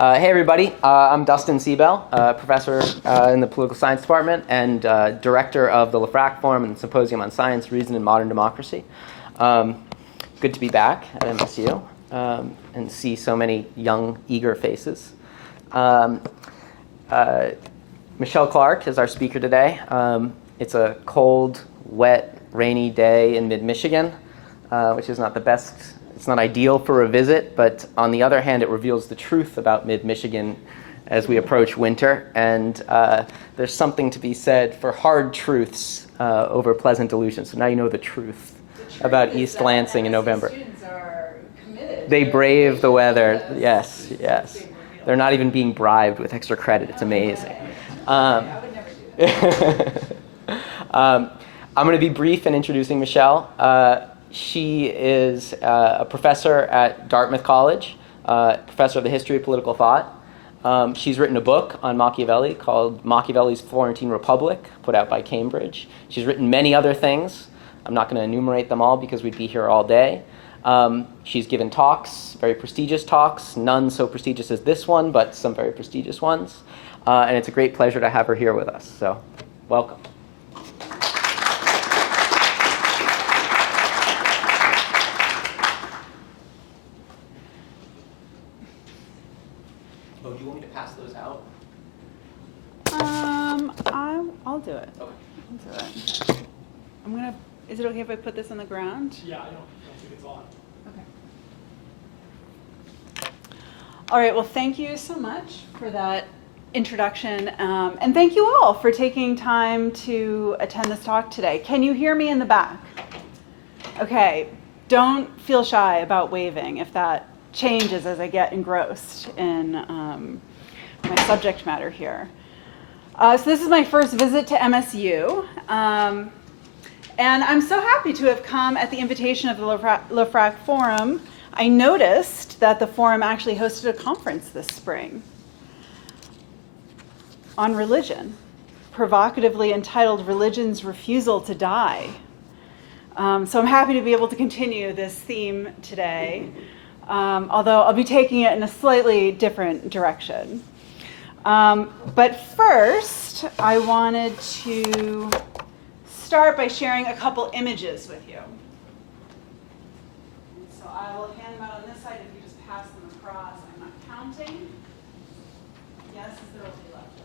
Hey everybody, I'm Dustin Siebel, professor in the political science department and director of the Clarke Forum and Symposium on Science, Reason, and Modern Democracy. Good to be back at MSU and see so many young, eager faces. Michelle Clarke is our speaker today. It's a cold, wet, rainy day in mid-Michigan, which is not the best. It's not ideal for a visit, but on the other hand, it reveals the truth about mid-Michigan as we approach winter. And there's something to be said for hard truths over pleasant delusions. So now you know the truth about East Lansing in November. Students are committed. They brave the weather. Yes. They're not even being bribed with extra credit. It's amazing. I would never do it. I'm going to be brief in introducing Michelle. She is a professor at Dartmouth College, professor of the history of political thought. She's written a book on Machiavelli called Machiavelli's Florentine Republic, put out by Cambridge. She's written many other things. I'm not going to enumerate them all because we'd be here all day. She's given talks, very prestigious talks, none so prestigious as this one, but some very prestigious ones. And it's a great pleasure to have her here with us. So, welcome. Oh, do you want me to pass those out? I'll do it. Okay. I'll do it. I'm gonna. Is it okay if I put this on the ground? Yeah, I don't think it's on. Okay. All right. Well, thank you so much for that introduction, and thank you all for taking time to attend this talk today. Can you hear me in the back? Okay. Don't feel shy about waving if that changes as I get engrossed in my subject matter here. So this is my first visit to MSU, and I'm so happy to have come at the invitation of the Clarke Forum. I noticed that the forum actually hosted a conference this spring on religion, provocatively entitled Religion's Refusal to Die. So I'm happy to be able to continue this theme today, although I'll be taking it in a slightly different direction. But first, I wanted to start by sharing a couple images with you. So I will hand them out on this side if you just pass them across. I'm not counting. Yes, there will be leftovers.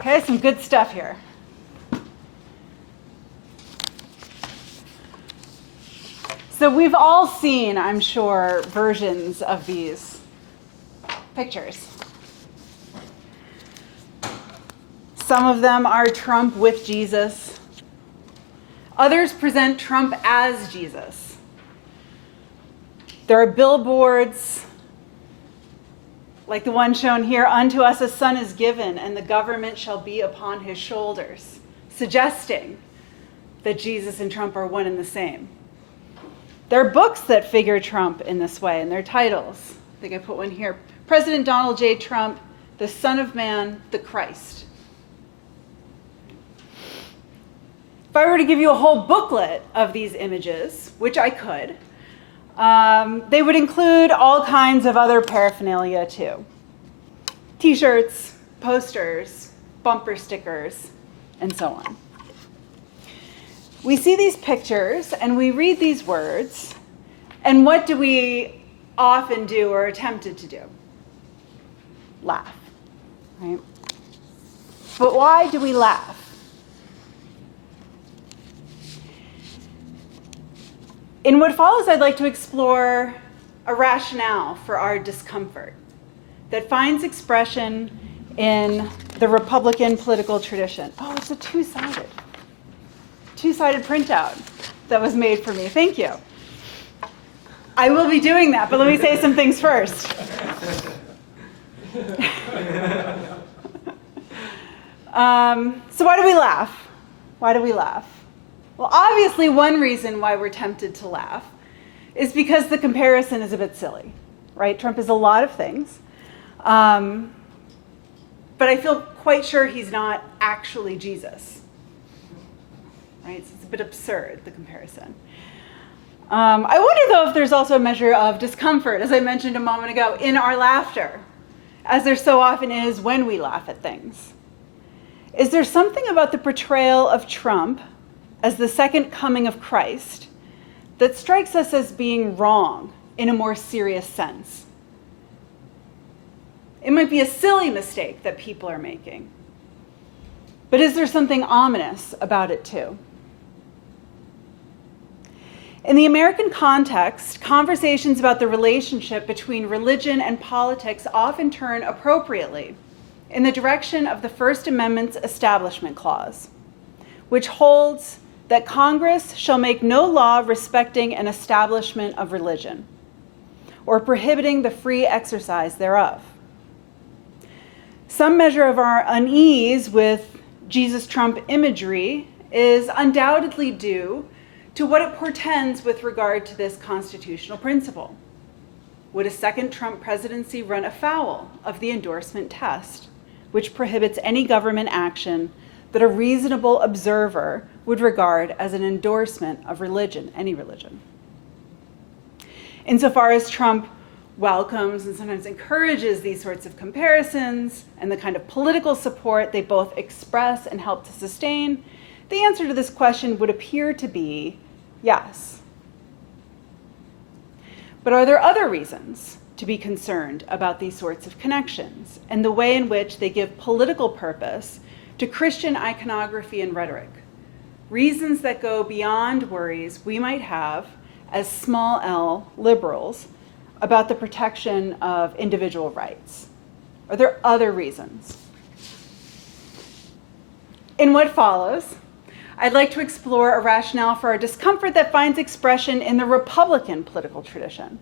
Okay, some good stuff here. So we've all seen, I'm sure, versions of these pictures. Some of them are Trump with Jesus. Others present Trump as Jesus. There are billboards like the one shown here, "Unto us a son is given, and the government shall be upon his shoulders," suggesting that Jesus and Trump are one and the same. There are books that figure Trump in this way, and their titles. I think I put one here. President Donald J. Trump, the Son of Man, the Christ. If I were to give you a whole booklet of these images, which I could, they would include all kinds of other paraphernalia too. T-shirts, posters, bumper stickers, and so on. We see these pictures and we read these words, and what do we often do or attempted to do? Laugh, right? But why do we laugh? In what follows, I'd like to explore a rationale for our discomfort that finds expression in the Republican political tradition. Oh, it's a two-sided printout that was made for me. Thank you. I will be doing that, but let me say some things first. So why do we laugh? Why do we laugh? Well, obviously one reason why we're tempted to laugh is because the comparison is a bit silly, right? Trump is a lot of things. But I feel quite sure he's not actually Jesus, right? So it's a bit absurd, the comparison. I wonder, though, if there's also a measure of discomfort, as I mentioned a moment ago, in our laughter, as there so often is when we laugh at things. Is there something about the portrayal of Trump as the second coming of Christ that strikes us as being wrong in a more serious sense? It might be a silly mistake that people are making, but is there something ominous about it too? In the American context, conversations about the relationship between religion and politics often turn appropriately in the direction of the First Amendment's Establishment Clause, which holds that Congress shall make no law respecting an establishment of religion or prohibiting the free exercise thereof. Some measure of our unease with Jesus-Trump imagery is undoubtedly due to what it portends with regard to this constitutional principle. Would a second Trump presidency run afoul of the endorsement test, which prohibits any government action that a reasonable observer would regard as an endorsement of religion, any religion? Insofar as Trump welcomes and sometimes encourages these sorts of comparisons and the kind of political support they both express and help to sustain, the answer to this question would appear to be yes. But are there other reasons to be concerned about these sorts of connections and the way in which they give political purpose to Christian iconography and rhetoric? Reasons that go beyond worries we might have as small L liberals about the protection of individual rights? Are there other reasons? In what follows, I'd like to explore a rationale for our discomfort that finds expression in the Republican political tradition.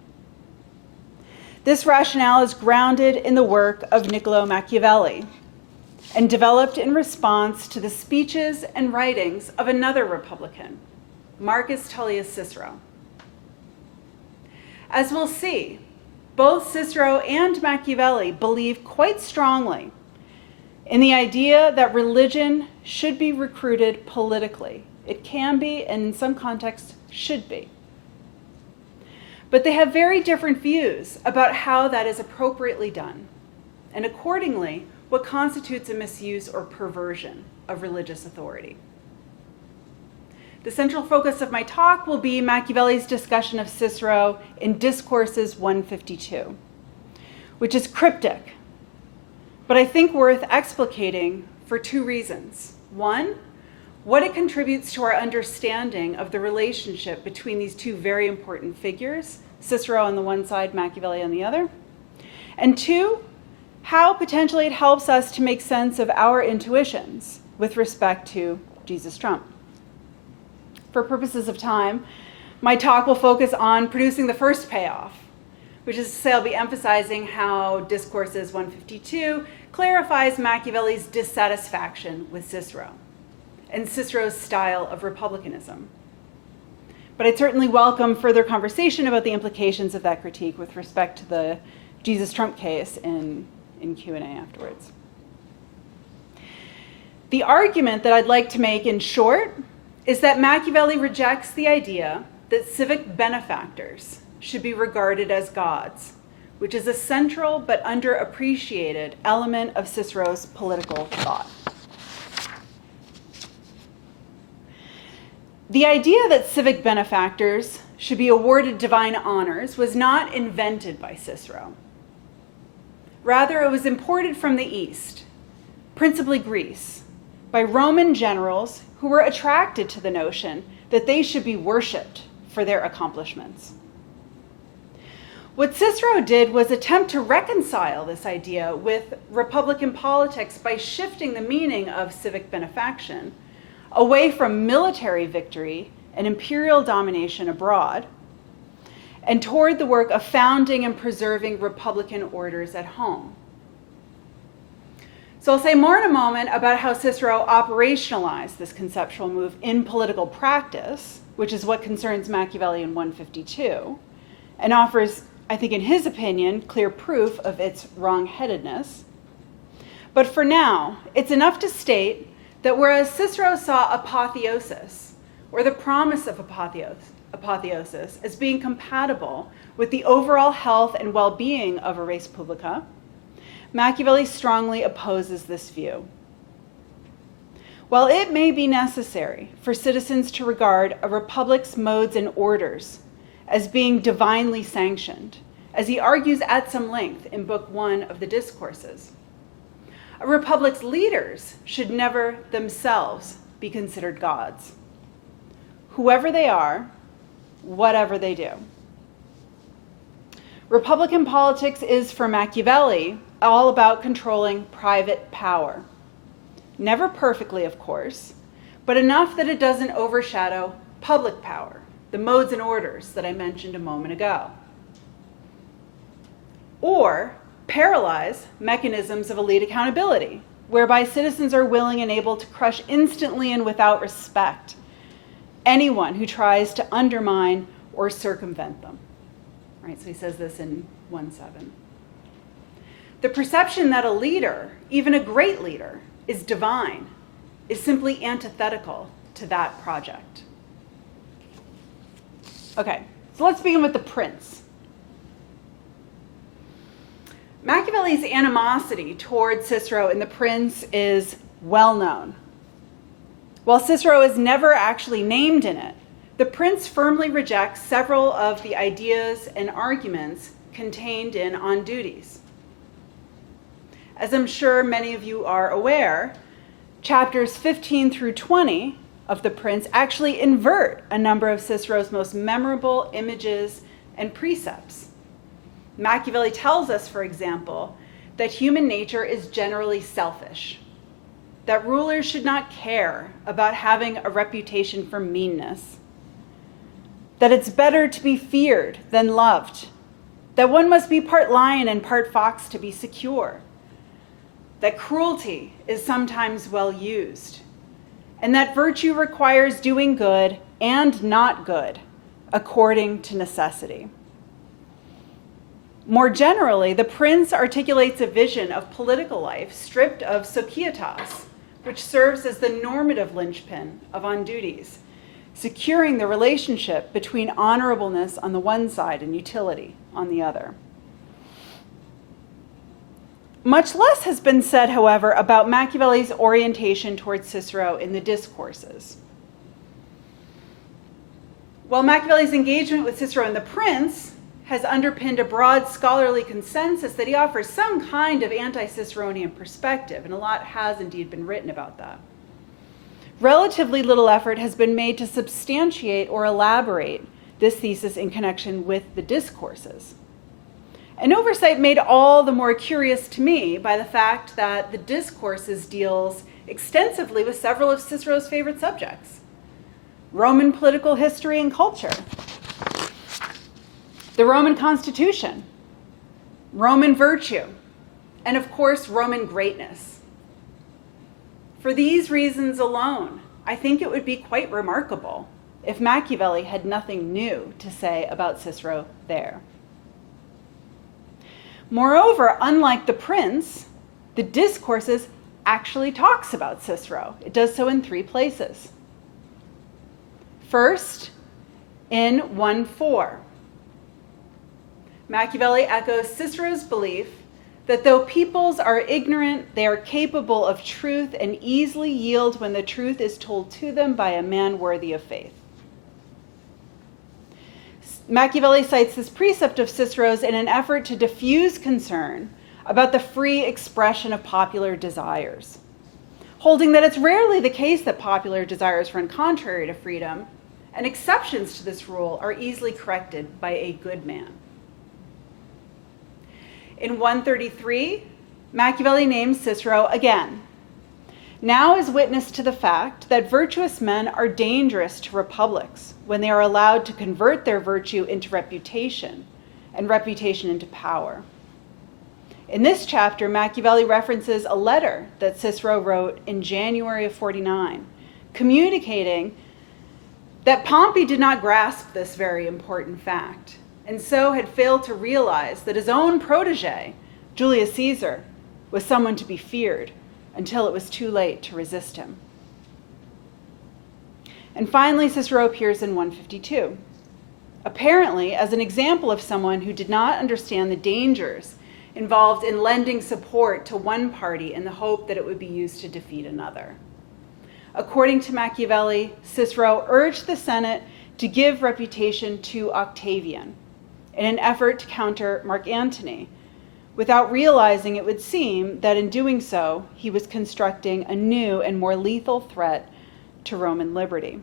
This rationale is grounded in the work of Niccolo Machiavelli and developed in response to the speeches and writings of another Republican, Marcus Tullius Cicero. As we'll see, both Cicero and Machiavelli believe quite strongly in the idea that religion should be recruited politically. It can be, and in some contexts, should be. But they have very different views about how that is appropriately done, and accordingly, what constitutes a misuse or perversion of religious authority. The central focus of my talk will be Machiavelli's discussion of Cicero in Discourses 1.52, which is cryptic, but I think worth explicating for two reasons. One, what it contributes to our understanding of the relationship between these two very important figures, Cicero on the one side, Machiavelli on the other. And two, how potentially it helps us to make sense of our intuitions with respect to Jesus Trump. For purposes of time, my talk will focus on producing the first payoff, which is to say I'll be emphasizing how Discourses 1.52 clarifies Machiavelli's dissatisfaction with Cicero and Cicero's style of republicanism. But I'd certainly welcome further conversation about the implications of that critique with respect to the Jesus-Trump case in Q&A afterwards. The argument that I'd like to make in short is that Machiavelli rejects the idea that civic benefactors should be regarded as gods, which is a central but underappreciated element of Cicero's political thought. The idea that civic benefactors should be awarded divine honors was not invented by Cicero. Rather, it was imported from the East, principally Greece, by Roman generals who were attracted to the notion that they should be worshipped for their accomplishments. What Cicero did was attempt to reconcile this idea with Republican politics by shifting the meaning of civic benefaction away from military victory and imperial domination abroad, and toward the work of founding and preserving republican orders at home. So I'll say more in a moment about how Cicero operationalized this conceptual move in political practice, which is what concerns Machiavelli in 152, and offers, I think in his opinion, clear proof of its wrong-headedness. But for now, it's enough to state that whereas Cicero saw apotheosis, or the promise of apotheosis, as being compatible with the overall health and well-being of a res publica, Machiavelli strongly opposes this view. While it may be necessary for citizens to regard a republic's modes and orders as being divinely sanctioned, as he argues at some length in Book 1 of the Discourses, a republic's leaders should never themselves be considered gods, whoever they are, whatever they do. Republican politics is, for Machiavelli, all about controlling private power. Never perfectly, of course, but enough that it doesn't overshadow public power, the modes and orders that I mentioned a moment ago. Or paralyze mechanisms of elite accountability, whereby citizens are willing and able to crush instantly and without respect anyone who tries to undermine or circumvent them. Right, so he says this in 1:7. The perception that a leader, even a great leader, is divine is simply antithetical to that project. Okay, so let's begin with the prince. Machiavelli's animosity toward Cicero in the prince is well known. While Cicero is never actually named in it, the prince firmly rejects several of the ideas and arguments contained in On Duties. As I'm sure many of you are aware, chapters 15 through 20 of the Prince actually invert a number of Cicero's most memorable images and precepts. Machiavelli tells us, for example, that human nature is generally selfish, that rulers should not care about having a reputation for meanness, that it's better to be feared than loved, that one must be part lion and part fox to be secure, that cruelty is sometimes well used, and that virtue requires doing good and not good according to necessity. More generally, the prince articulates a vision of political life stripped of societas, which serves as the normative linchpin of On Duties, securing the relationship between honorableness on the one side and utility on the other. Much less has been said, however, about Machiavelli's orientation towards Cicero in the Discourses. While Machiavelli's engagement with Cicero in the Prince has underpinned a broad scholarly consensus that he offers some kind of anti-Ciceronian perspective, and a lot has indeed been written about that, relatively little effort has been made to substantiate or elaborate this thesis in connection with the Discourses. An oversight made all the more curious to me by the fact that the Discourses deals extensively with several of Cicero's favorite subjects: Roman political history and culture, the Roman Constitution, Roman virtue, and of course, Roman greatness. For these reasons alone, I think it would be quite remarkable if Machiavelli had nothing new to say about Cicero there. Moreover, unlike the Prince, the Discourses actually talks about Cicero. It does so in 3 places. First, in 1:4, Machiavelli echoes Cicero's belief that though peoples are ignorant, they are capable of truth and easily yield when the truth is told to them by a man worthy of faith. Machiavelli cites this precept of Cicero's in an effort to diffuse concern about the free expression of popular desires, holding that it's rarely the case that popular desires run contrary to freedom, and exceptions to this rule are easily corrected by a good man. In 133, Machiavelli names Cicero again. now is witness to the fact that virtuous men are dangerous to republics when they are allowed to convert their virtue into reputation and reputation into power. In this chapter, Machiavelli references a letter that Cicero wrote in January of 49, communicating that Pompey did not grasp this very important fact, and so had failed to realize that his own protege, Julius Caesar, was someone to be feared until it was too late to resist him. And finally, Cicero appears in 152, apparently as an example of someone who did not understand the dangers involved in lending support to one party in the hope that it would be used to defeat another. According to Machiavelli, Cicero urged the Senate to give reputation to Octavian in an effort to counter Mark Antony, without realizing, it would seem, that in doing so, he was constructing a new and more lethal threat to Roman liberty.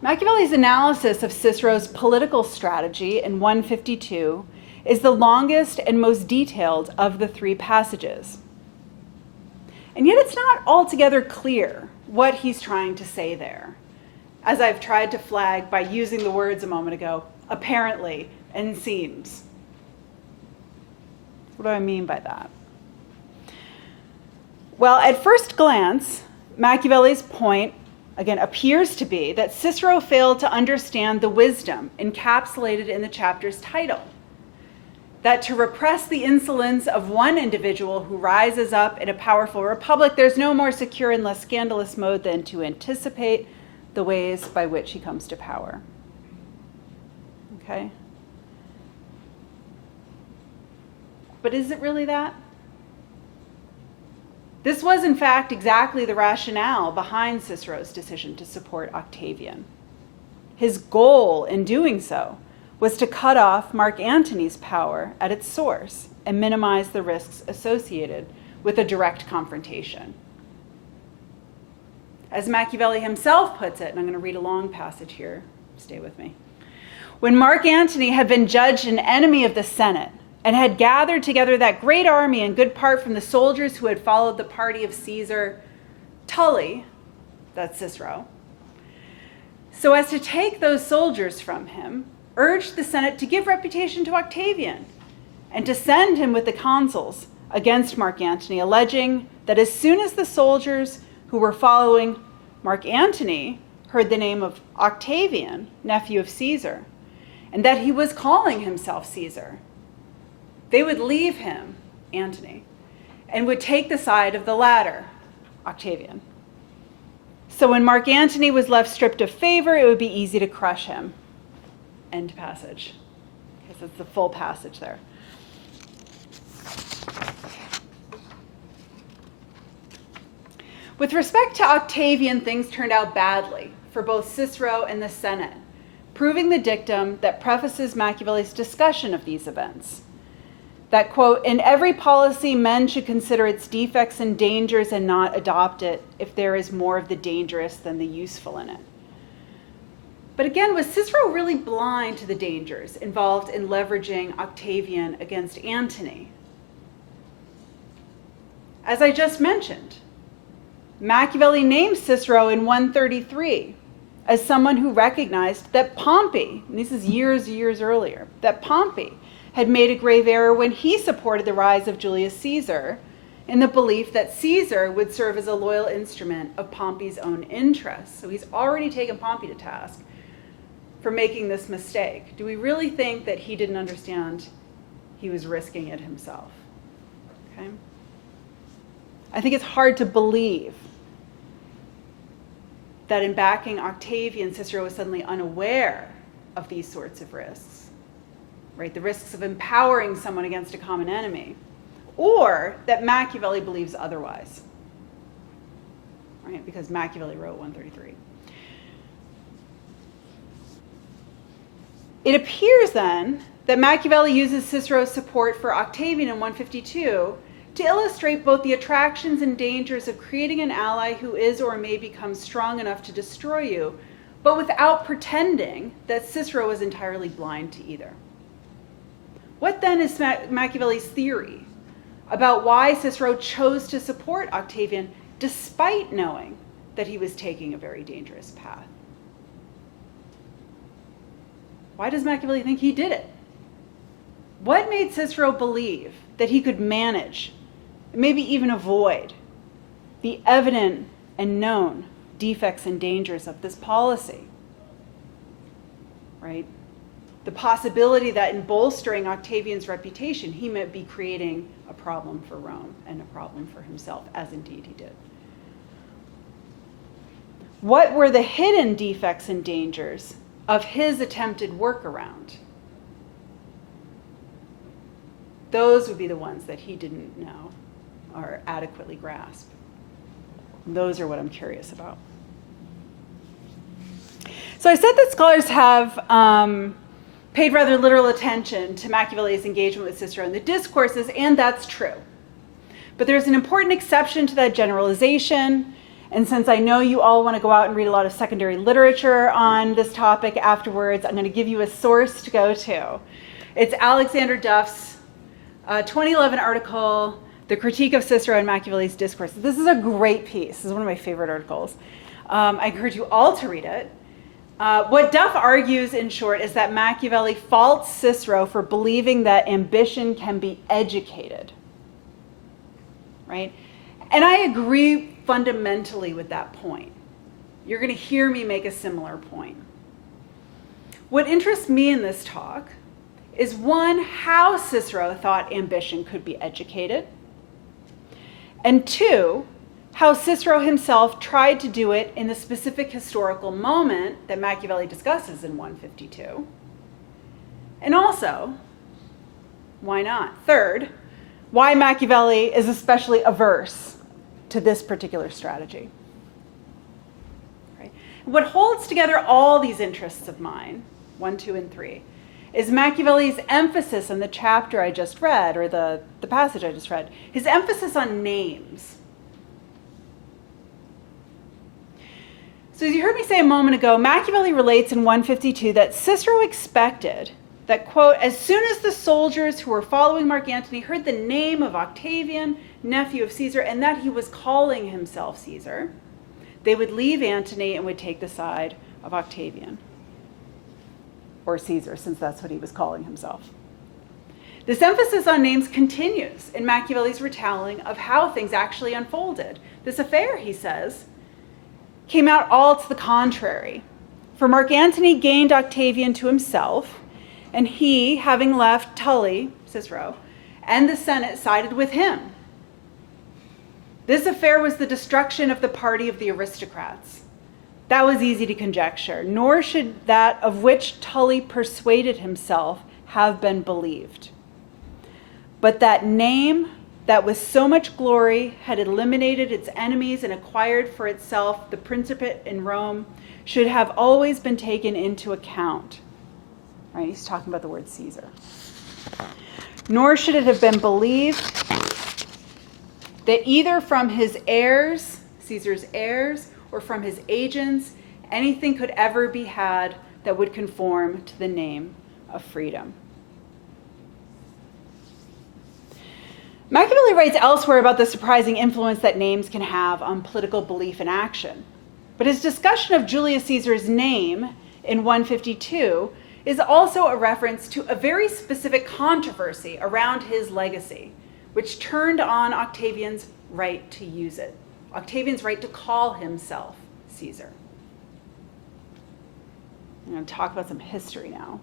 Machiavelli's analysis of Cicero's political strategy in 152 is the longest and most detailed of the three passages. And yet it's not altogether clear what he's trying to say there, as I've tried to flag by using the words a moment ago, apparently and seems. What do I mean by that? Well, at first glance, Machiavelli's point, again, appears to be that Cicero failed to understand the wisdom encapsulated in the chapter's title, that to repress the insolence of one individual who rises up in a powerful republic, there's no more secure and less scandalous mode than to anticipate the ways by which he comes to power. Okay? But is it really that? This was, in fact, exactly the rationale behind Cicero's decision to support Octavian. His goal in doing so was to cut off Mark Antony's power at its source and minimize the risks associated with a direct confrontation. As Machiavelli himself puts it, and I'm going to read a long passage here, stay with me. When Mark Antony had been judged an enemy of the Senate, and had gathered together that great army in good part from the soldiers who had followed the party of Caesar, Tully, that's Cicero, so as to take those soldiers from him, urged the Senate to give reputation to Octavian, and to send him with the consuls against Mark Antony, alleging that as soon as the soldiers who were following Mark Antony heard the name of Octavian, nephew of Caesar, and that he was calling himself Caesar, they would leave him, Antony, and would take the side of the latter, Octavian. So when Mark Antony was left stripped of favor, it would be easy to crush him. End passage. Because it's the full passage there. With respect to Octavian, things turned out badly for both Cicero and the Senate, proving the dictum that prefaces Machiavelli's discussion of these events. That, quote, in every policy, men should consider its defects and dangers and not adopt it if there is more of the dangerous than the useful in it. But again, was Cicero really blind to the dangers involved in leveraging Octavian against Antony? As I just mentioned, Machiavelli names Cicero in 133 as someone who recognized that Pompey, and this is years earlier, that Pompey had made a grave error when he supported the rise of Julius Caesar in the belief that Caesar would serve as a loyal instrument of Pompey's own interests. So he's already taken Pompey to task for making this mistake. Do we really think that he didn't understand he was risking it himself? Okay. I think it's hard to believe that in backing Octavian, Cicero was suddenly unaware of these sorts of risks. Right, the risks of empowering someone against a common enemy, or that Machiavelli believes otherwise, right, because Machiavelli wrote 133. It appears then that Machiavelli uses Cicero's support for Octavian in 152 to illustrate both the attractions and dangers of creating an ally who is or may become strong enough to destroy you, but without pretending that Cicero is entirely blind to either. What then is Machiavelli's theory about why Cicero chose to support Octavian despite knowing that he was taking a very dangerous path. Why does Machiavelli think he did it? What made Cicero believe that he could manage, maybe even avoid, the evident and known defects and dangers of this policy? Right? The possibility that in bolstering Octavian's reputation, he might be creating a problem for Rome and a problem for himself, as indeed he did. What were the hidden defects and dangers of his attempted workaround? Those would be the ones that he didn't know or adequately grasp. Those are what I'm curious about. So I said that scholars have paid rather little attention to Machiavelli's engagement with Cicero in the Discourses, and that's true. But there's an important exception to that generalization, and since I know you all want to go out and read a lot of secondary literature on this topic afterwards, I'm going to give you a source to go to. It's Alexander Duff's 2011 article, The Critique of Cicero and Machiavelli's Discourses. This is a great piece. This is one of my favorite articles. I encourage you all to read it. What Duff argues, in short, is that Machiavelli faults Cicero for believing that ambition can be educated. Right? And I agree fundamentally with that point. You're going to hear me make a similar point. What interests me in this talk is, one, how Cicero thought ambition could be educated, and two, how Cicero himself tried to do it in the specific historical moment that Machiavelli discusses in 152. And also, why not? Third, why Machiavelli is especially averse to this particular strategy. Right? What holds together all these interests of mine, 1, 2, and 3, is Machiavelli's emphasis in the chapter I just read, or the passage I just read, his emphasis on names. So as you heard me say a moment ago, Machiavelli relates in 152 that Cicero expected that, quote, as soon as the soldiers who were following Mark Antony heard the name of Octavian, nephew of Caesar, and that he was calling himself Caesar, they would leave Antony and would take the side of Octavian, or Caesar, since that's what he was calling himself. This emphasis on names continues in Machiavelli's retelling of how things actually unfolded. This affair, he says, came out all to the contrary. For Mark Antony gained Octavian to himself, and he, having left Tully, Cicero, and the Senate, sided with him. This affair was the destruction of the party of the aristocrats. That was easy to conjecture, nor should that of which Tully persuaded himself have been believed. But that name that with so much glory had eliminated its enemies and acquired for itself the principate in Rome should have always been taken into account. Right? He's talking about the word Caesar. Nor should it have been believed that either from his heirs, Caesar's heirs, or from his agents, anything could ever be had that would conform to the name of freedom. Machiavelli writes elsewhere about the surprising influence that names can have on political belief and action. But his discussion of Julius Caesar's name in 152 is also a reference to a very specific controversy around his legacy, which turned on Octavian's right to use it, Octavian's right to call himself Caesar. I'm going to talk about some history now.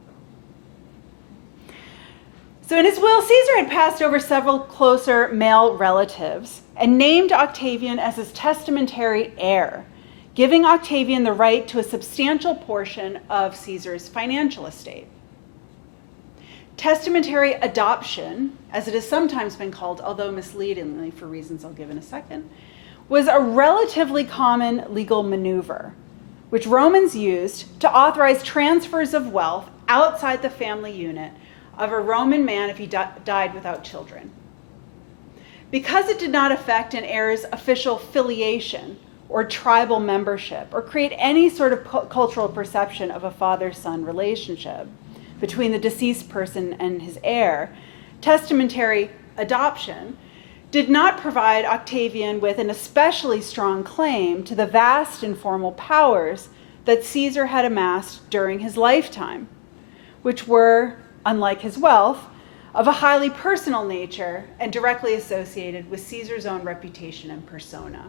So in his will, Caesar had passed over several closer male relatives and named Octavian as his testamentary heir, giving Octavian the right to a substantial portion of Caesar's financial estate. Testamentary adoption, as it has sometimes been called, although misleadingly for reasons I'll give in a second, was a relatively common legal maneuver, which Romans used to authorize transfers of wealth outside the family unit of a Roman man if he died without children. Because it did not affect an heir's official filiation or tribal membership, or create any sort of cultural perception of a father-son relationship between the deceased person and his heir, testamentary adoption did not provide Octavian with an especially strong claim to the vast informal powers that Caesar had amassed during his lifetime, which were, unlike his wealth, of a highly personal nature and directly associated with Caesar's own reputation and persona.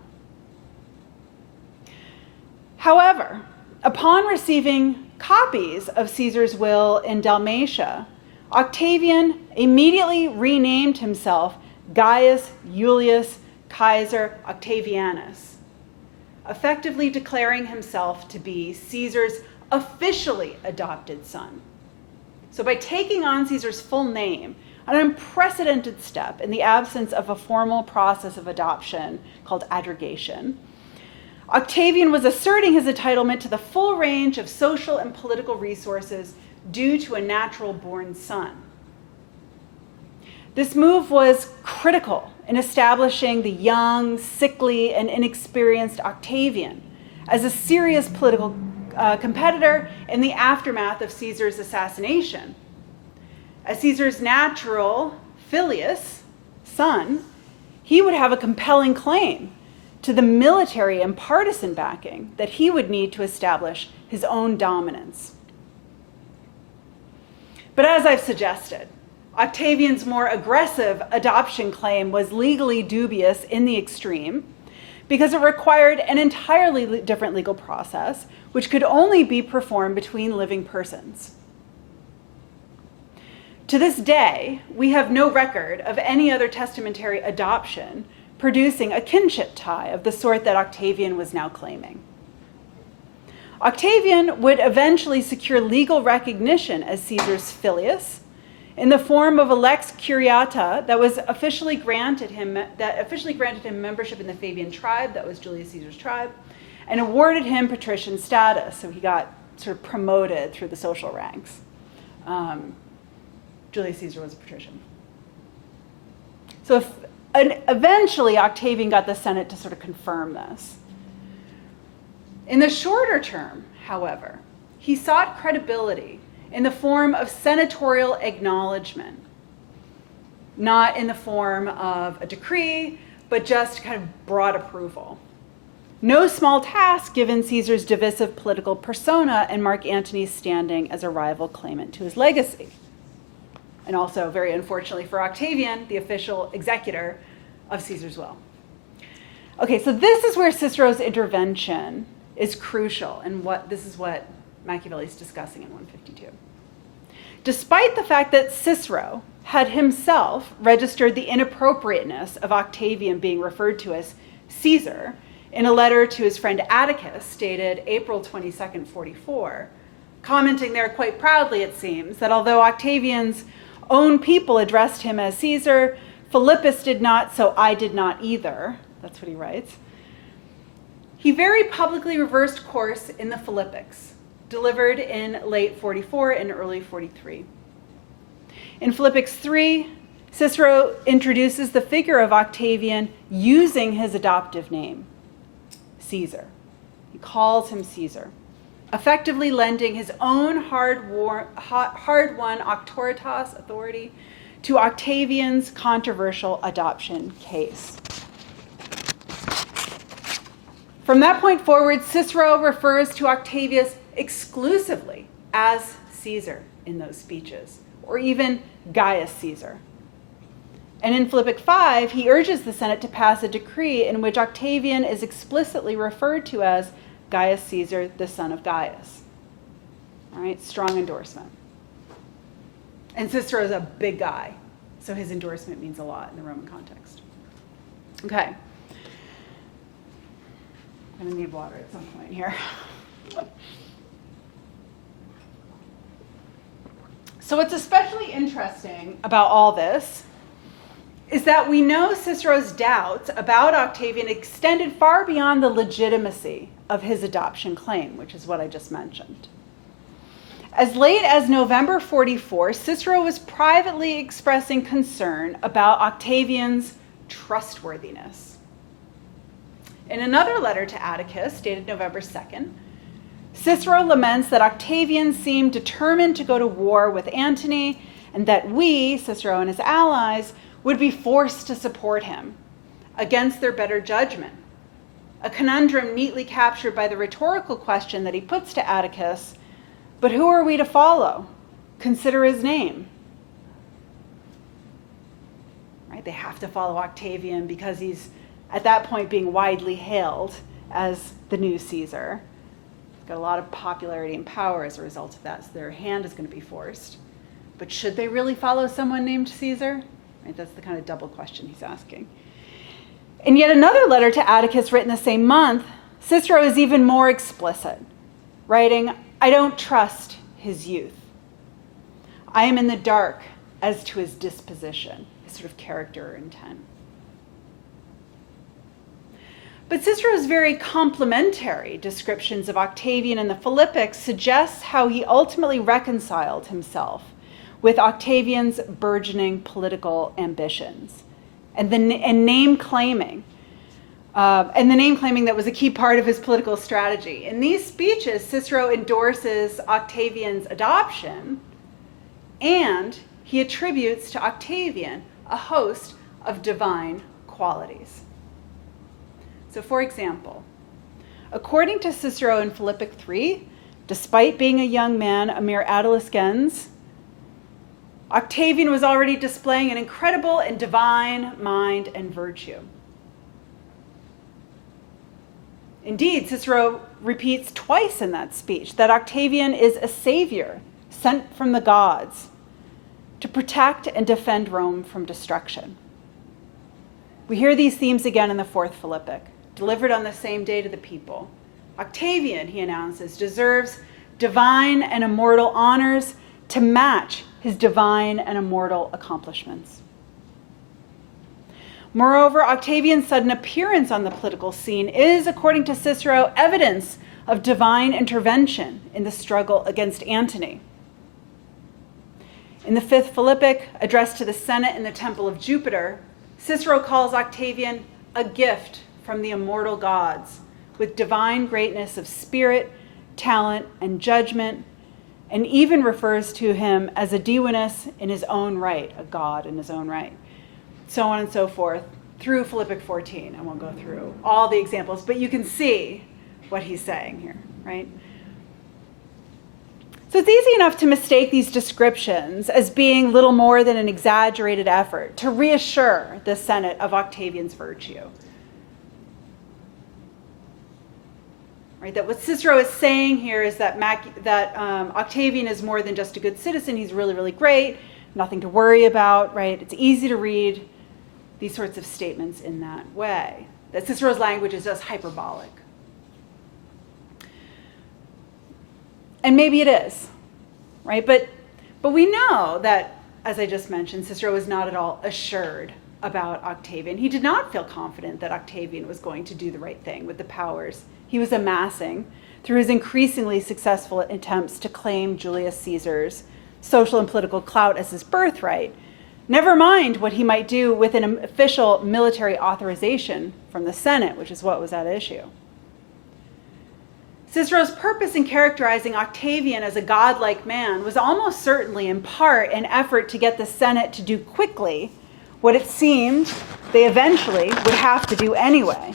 However, upon receiving copies of Caesar's will in Dalmatia, Octavian immediately renamed himself Gaius Iulius Caesar Octavianus, effectively declaring himself to be Caesar's officially adopted son. So by taking on Caesar's full name, an unprecedented step in the absence of a formal process of adoption called aggregation, Octavian was asserting his entitlement to the full range of social and political resources due to a natural-born son. This move was critical in establishing the young, sickly, and inexperienced Octavian as a serious political competitor in the aftermath of Caesar's assassination. As Caesar's natural filius, son, he would have a compelling claim to the military and partisan backing that he would need to establish his own dominance. But as I've suggested, Octavian's more aggressive adoption claim was legally dubious in the extreme because it required an entirely different legal process, which could only be performed between living persons. To this day, we have no record of any other testamentary adoption producing a kinship tie of the sort that Octavian was now claiming. Octavian would eventually secure legal recognition as Caesar's filius in the form of a lex curiata that officially granted him membership in the Fabian tribe, that was Julius Caesar's tribe, and awarded him patrician status. So he got sort of promoted through the social ranks. Julius Caesar was a patrician. So eventually Octavian got the Senate to sort of confirm this. In the shorter term, however, he sought credibility in the form of senatorial acknowledgement, not in the form of a decree, but just kind of broad approval. No small task given Caesar's divisive political persona and Mark Antony's standing as a rival claimant to his legacy. And also, very unfortunately for Octavian, the official executor of Caesar's will. Okay, so this is where Cicero's intervention is crucial, and this is what Machiavelli is discussing in 152. Despite the fact that Cicero had himself registered the inappropriateness of Octavian being referred to as Caesar in a letter to his friend Atticus, dated April 22nd, 44, commenting there quite proudly, it seems, that although Octavian's own people addressed him as Caesar, Philippus did not, so I did not either. That's what he writes. He very publicly reversed course in the Philippics, delivered in late 44 and early 43. In Philippics 3, Cicero introduces the figure of Octavian using his adoptive name, Caesar. He calls him Caesar, effectively lending his own hard-won auctoritas, authority, to Octavian's controversial adoption case. From that point forward, Cicero refers to Octavius exclusively as Caesar in those speeches, or even Gaius Caesar. And in Philippic 5, he urges the Senate to pass a decree in which Octavian is explicitly referred to as Gaius Caesar, the son of Gaius. All right, strong endorsement. And Cicero's a big guy, so his endorsement means a lot in the Roman context. Okay. I'm going to need water at some point here. So what's especially interesting about all this is that we know Cicero's doubts about Octavian extended far beyond the legitimacy of his adoption claim, which is what I just mentioned. As late as November 44, Cicero was privately expressing concern about Octavian's trustworthiness. In another letter to Atticus, dated November 2nd, Cicero laments that Octavian seemed determined to go to war with Antony, and that we, Cicero and his allies, would be forced to support him against their better judgment. A conundrum neatly captured by the rhetorical question that he puts to Atticus, but who are we to follow? Consider his name. Right? They have to follow Octavian because he's, at that point, being widely hailed as the new Caesar. He's got a lot of popularity and power as a result of that, so their hand is going to be forced. But should they really follow someone named Caesar? Right? That's the kind of double question he's asking. In yet another letter to Atticus written the same month, Cicero is even more explicit, writing, I don't trust his youth. I am in the dark as to his disposition, his sort of character or intent. But Cicero's very complimentary descriptions of Octavian in the Philippics suggests how he ultimately reconciled himself with Octavian's burgeoning political ambitions and the name claiming that was a key part of his political strategy. In these speeches, Cicero endorses Octavian's adoption, and he attributes to Octavian a host of divine qualities. So, for example, according to Cicero in Philippic 3, despite being a young man, a mere adolescens, Octavian was already displaying an incredible and divine mind and virtue. Indeed, Cicero repeats twice in that speech that Octavian is a savior sent from the gods to protect and defend Rome from destruction. We hear these themes again in the fourth Philippic, delivered on the same day to the people. Octavian, he announces, deserves divine and immortal honors to match his divine and immortal accomplishments. Moreover, Octavian's sudden appearance on the political scene is, according to Cicero, evidence of divine intervention in the struggle against Antony. In the fifth Philippic, addressed to the Senate in the Temple of Jupiter, Cicero calls Octavian a gift from the immortal gods, with divine greatness of spirit, talent, and judgment, and even refers to him as a divinus in his own right, a god in his own right. So on and so forth, through Philippic 14. I won't go through all the examples, but you can see what he's saying here, right? So it's easy enough to mistake these descriptions as being little more than an exaggerated effort to reassure the Senate of Octavian's virtue. Right, that what Cicero is saying here is that Octavian is more than just a good citizen. He's really, really great, nothing to worry about, right? It's easy to read these sorts of statements in that way. That Cicero's language is just hyperbolic. And maybe it is, right? But we know that, as I just mentioned, Cicero was not at all assured about Octavian. He did not feel confident that Octavian was going to do the right thing with the powers he was amassing through his increasingly successful attempts to claim Julius Caesar's social and political clout as his birthright. Never mind what he might do with an official military authorization from the Senate, which is what was at issue. Cicero's purpose in characterizing Octavian as a godlike man was almost certainly in part an effort to get the Senate to do quickly what it seemed they eventually would have to do anyway,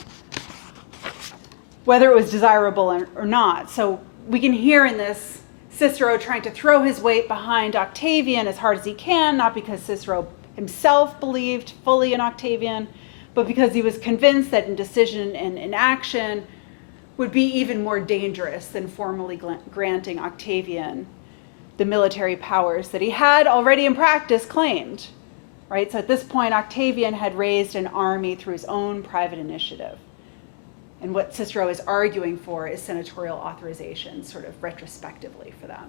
whether it was desirable or not. So we can hear in this Cicero trying to throw his weight behind Octavian as hard as he can, not because Cicero himself believed fully in Octavian, but because he was convinced that indecision and inaction would be even more dangerous than formally granting Octavian the military powers that he had already in practice claimed. Right? So at this point, Octavian had raised an army through his own private initiative. And what Cicero is arguing for is senatorial authorization, sort of retrospectively for that.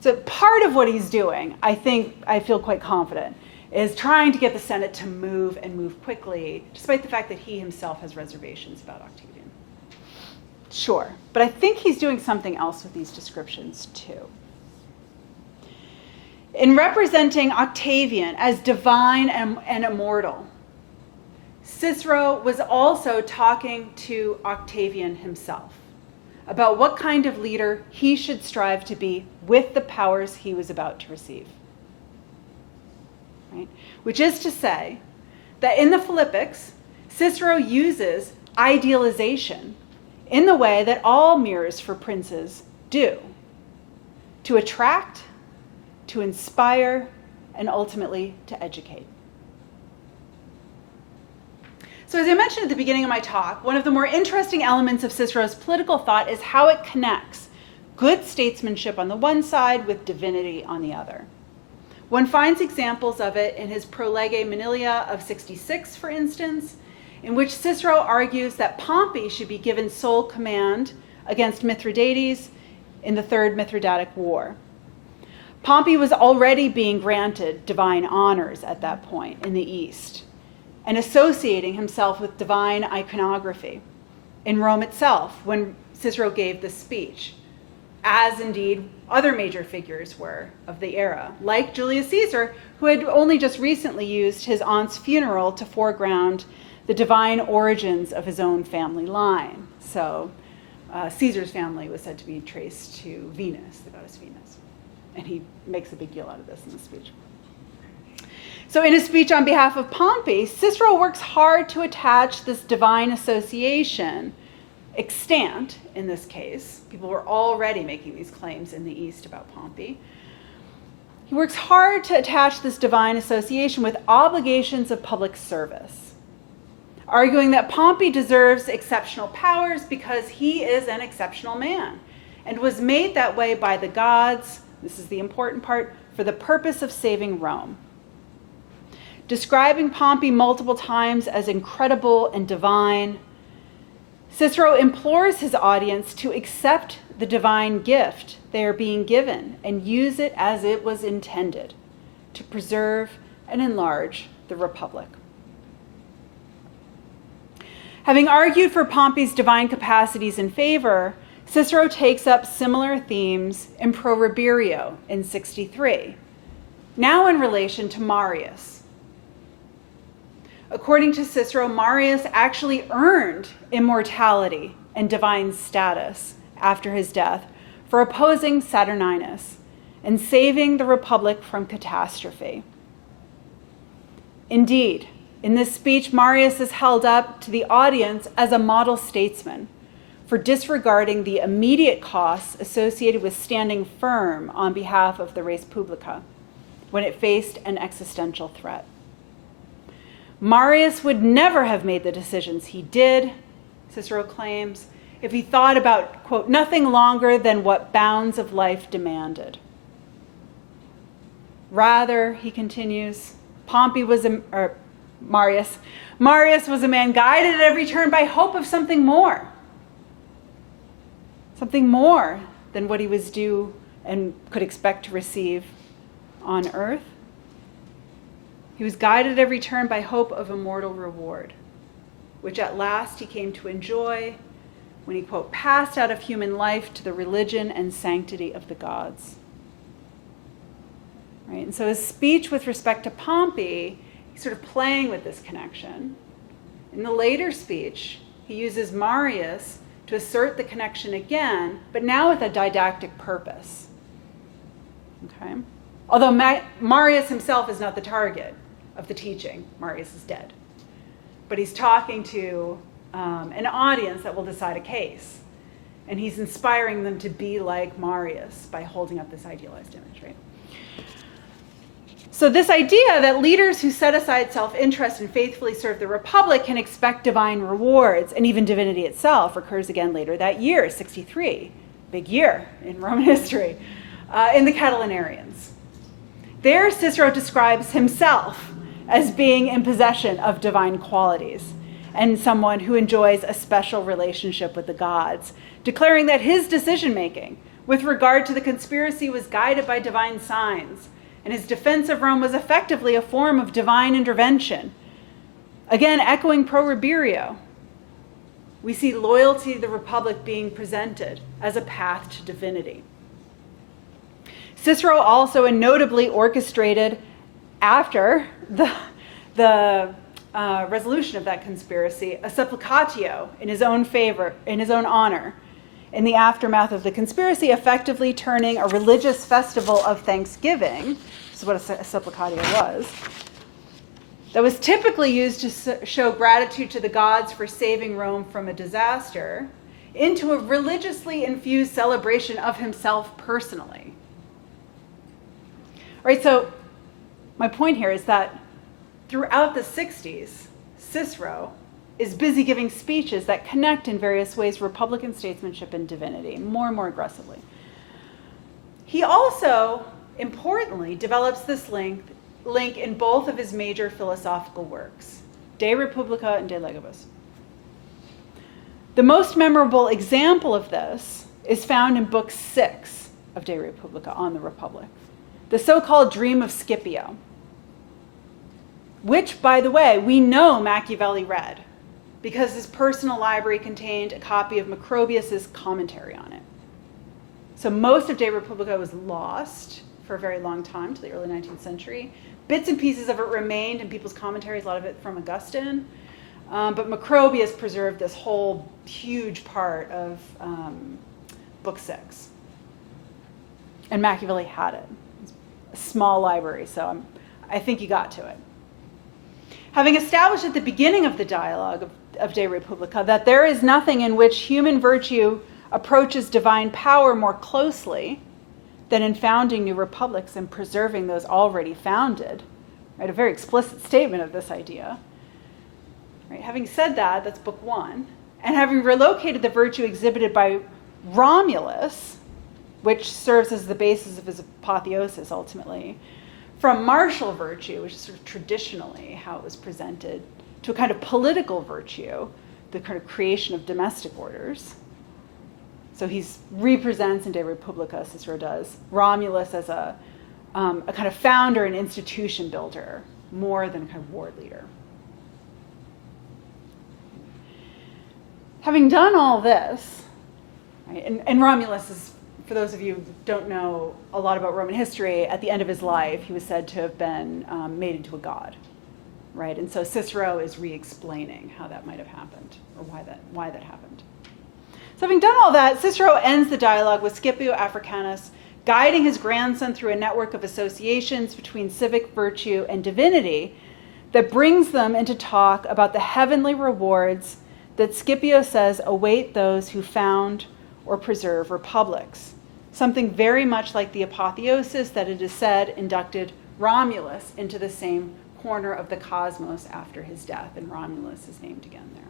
So part of what he's doing, I feel quite confident, is trying to get the Senate to move and move quickly, despite the fact that he himself has reservations about Octavian. Sure, but I think he's doing something else with these descriptions too. In representing Octavian as divine and immortal, Cicero was also talking to Octavian himself about what kind of leader he should strive to be with the powers he was about to receive. right? Which is to say that in the Philippics, Cicero uses idealization in the way that all mirrors for princes do, to attract, to inspire, and ultimately to educate. So as I mentioned at the beginning of my talk, one of the more interesting elements of Cicero's political thought is how it connects good statesmanship on the one side with divinity on the other. One finds examples of it in his Prolege Manilia of 66, for instance, in which Cicero argues that Pompey should be given sole command against Mithridates in the Third Mithridatic War. Pompey was already being granted divine honors at that point in the East and associating himself with divine iconography in Rome itself when Cicero gave this speech, as indeed other major figures were of the era, like Julius Caesar, who had only just recently used his aunt's funeral to foreground the divine origins of his own family line. So Caesar's family was said to be traced to Venus, the goddess Venus. And he makes a big deal out of this in the speech. So in his speech on behalf of Pompey, Cicero works hard to attach this divine association, extant in this case. People were already making these claims in the East about Pompey. He works hard to attach this divine association with obligations of public service, arguing that Pompey deserves exceptional powers because he is an exceptional man and was made that way by the gods, this is the important part, for the purpose of saving Rome. Describing Pompey multiple times as incredible and divine, Cicero implores his audience to accept the divine gift they are being given and use it as it was intended, to preserve and enlarge the Republic. Having argued for Pompey's divine capacities in favor, Cicero takes up similar themes in Pro Ribeiro in 63, now in relation to Marius. According to Cicero, Marius actually earned immortality and divine status after his death for opposing Saturninus and saving the Republic from catastrophe. Indeed, in this speech, Marius is held up to the audience as a model statesman for disregarding the immediate costs associated with standing firm on behalf of the res publica when it faced an existential threat. Marius would never have made the decisions he did, Cicero claims, if he thought about, quote, nothing longer than what bounds of life demanded. Rather, he continues, Marius was a man guided at every turn by hope of something more than what he was due and could expect to receive on earth. He was guided at every turn by hope of immortal reward, which at last he came to enjoy when he, quote, passed out of human life to the religion and sanctity of the gods. Right? And so his speech with respect to Pompey, he's sort of playing with this connection. In the later speech, he uses Marius to assert the connection again, but now with a didactic purpose. Okay? Although Marius himself is not the target of the teaching. Marius is dead. But he's talking to an audience that will decide a case. And he's inspiring them to be like Marius by holding up this idealized image, right? So this idea that leaders who set aside self-interest and faithfully serve the Republic can expect divine rewards, and even divinity itself, recurs again later that year, 63, big year in Roman history, in the Catilinarians. There, Cicero describes himself as being in possession of divine qualities and someone who enjoys a special relationship with the gods, declaring that his decision-making with regard to the conspiracy was guided by divine signs, and his defense of Rome was effectively a form of divine intervention. Again, echoing Pro Ribeiro, we see loyalty to the Republic being presented as a path to divinity. Cicero also and notably orchestrated, after the resolution of that conspiracy, a supplicatio in his own favor, in his own honor, in the aftermath of the conspiracy, effectively turning a religious festival of thanksgiving, this is what a supplicatio was, that was typically used to show gratitude to the gods for saving Rome from a disaster into a religiously infused celebration of himself personally. All right, so my point here is that throughout the 60s, Cicero is busy giving speeches that connect in various ways Republican statesmanship and divinity more and more aggressively. He also, importantly, develops this link in both of his major philosophical works, De Republica and De Legibus. The most memorable example of this is found in Book 6 of De Republica, On the Republic, the so-called Dream of Scipio, which, by the way, we know Machiavelli read because his personal library contained a copy of Macrobius's commentary on it. So most of De Republica was lost for a very long time, to the early 19th century. Bits and pieces of it remained in people's commentaries, a lot of it from Augustine. But Macrobius preserved this whole huge part of Book 6. And Machiavelli had it. It's a small library, so I think he got to it. Having established at the beginning of the dialogue of De Republica that there is nothing in which human virtue approaches divine power more closely than in founding new republics and preserving those already founded, right? A very explicit statement of this idea. Right? Having said that, that's Book 1, and having relocated the virtue exhibited by Romulus, which serves as the basis of his apotheosis ultimately, from martial virtue, which is sort of traditionally how it was presented, to a kind of political virtue, the kind of creation of domestic orders. So he represents in De Republica, Cicero does, Romulus as a kind of founder and institution builder, more than a kind of war leader. Having done all this, right, and Romulus is, for those of you who don't know a lot about Roman history, at the end of his life, he was said to have been made into a god, right? And so Cicero is re-explaining how that might have happened, or why that happened. So having done all that, Cicero ends the dialogue with Scipio Africanus guiding his grandson through a network of associations between civic virtue and divinity that brings them into talk about the heavenly rewards that Scipio says await those who found or preserve republics. Something very much like the apotheosis that it is said inducted Romulus into the same corner of the cosmos after his death, and Romulus is named again there.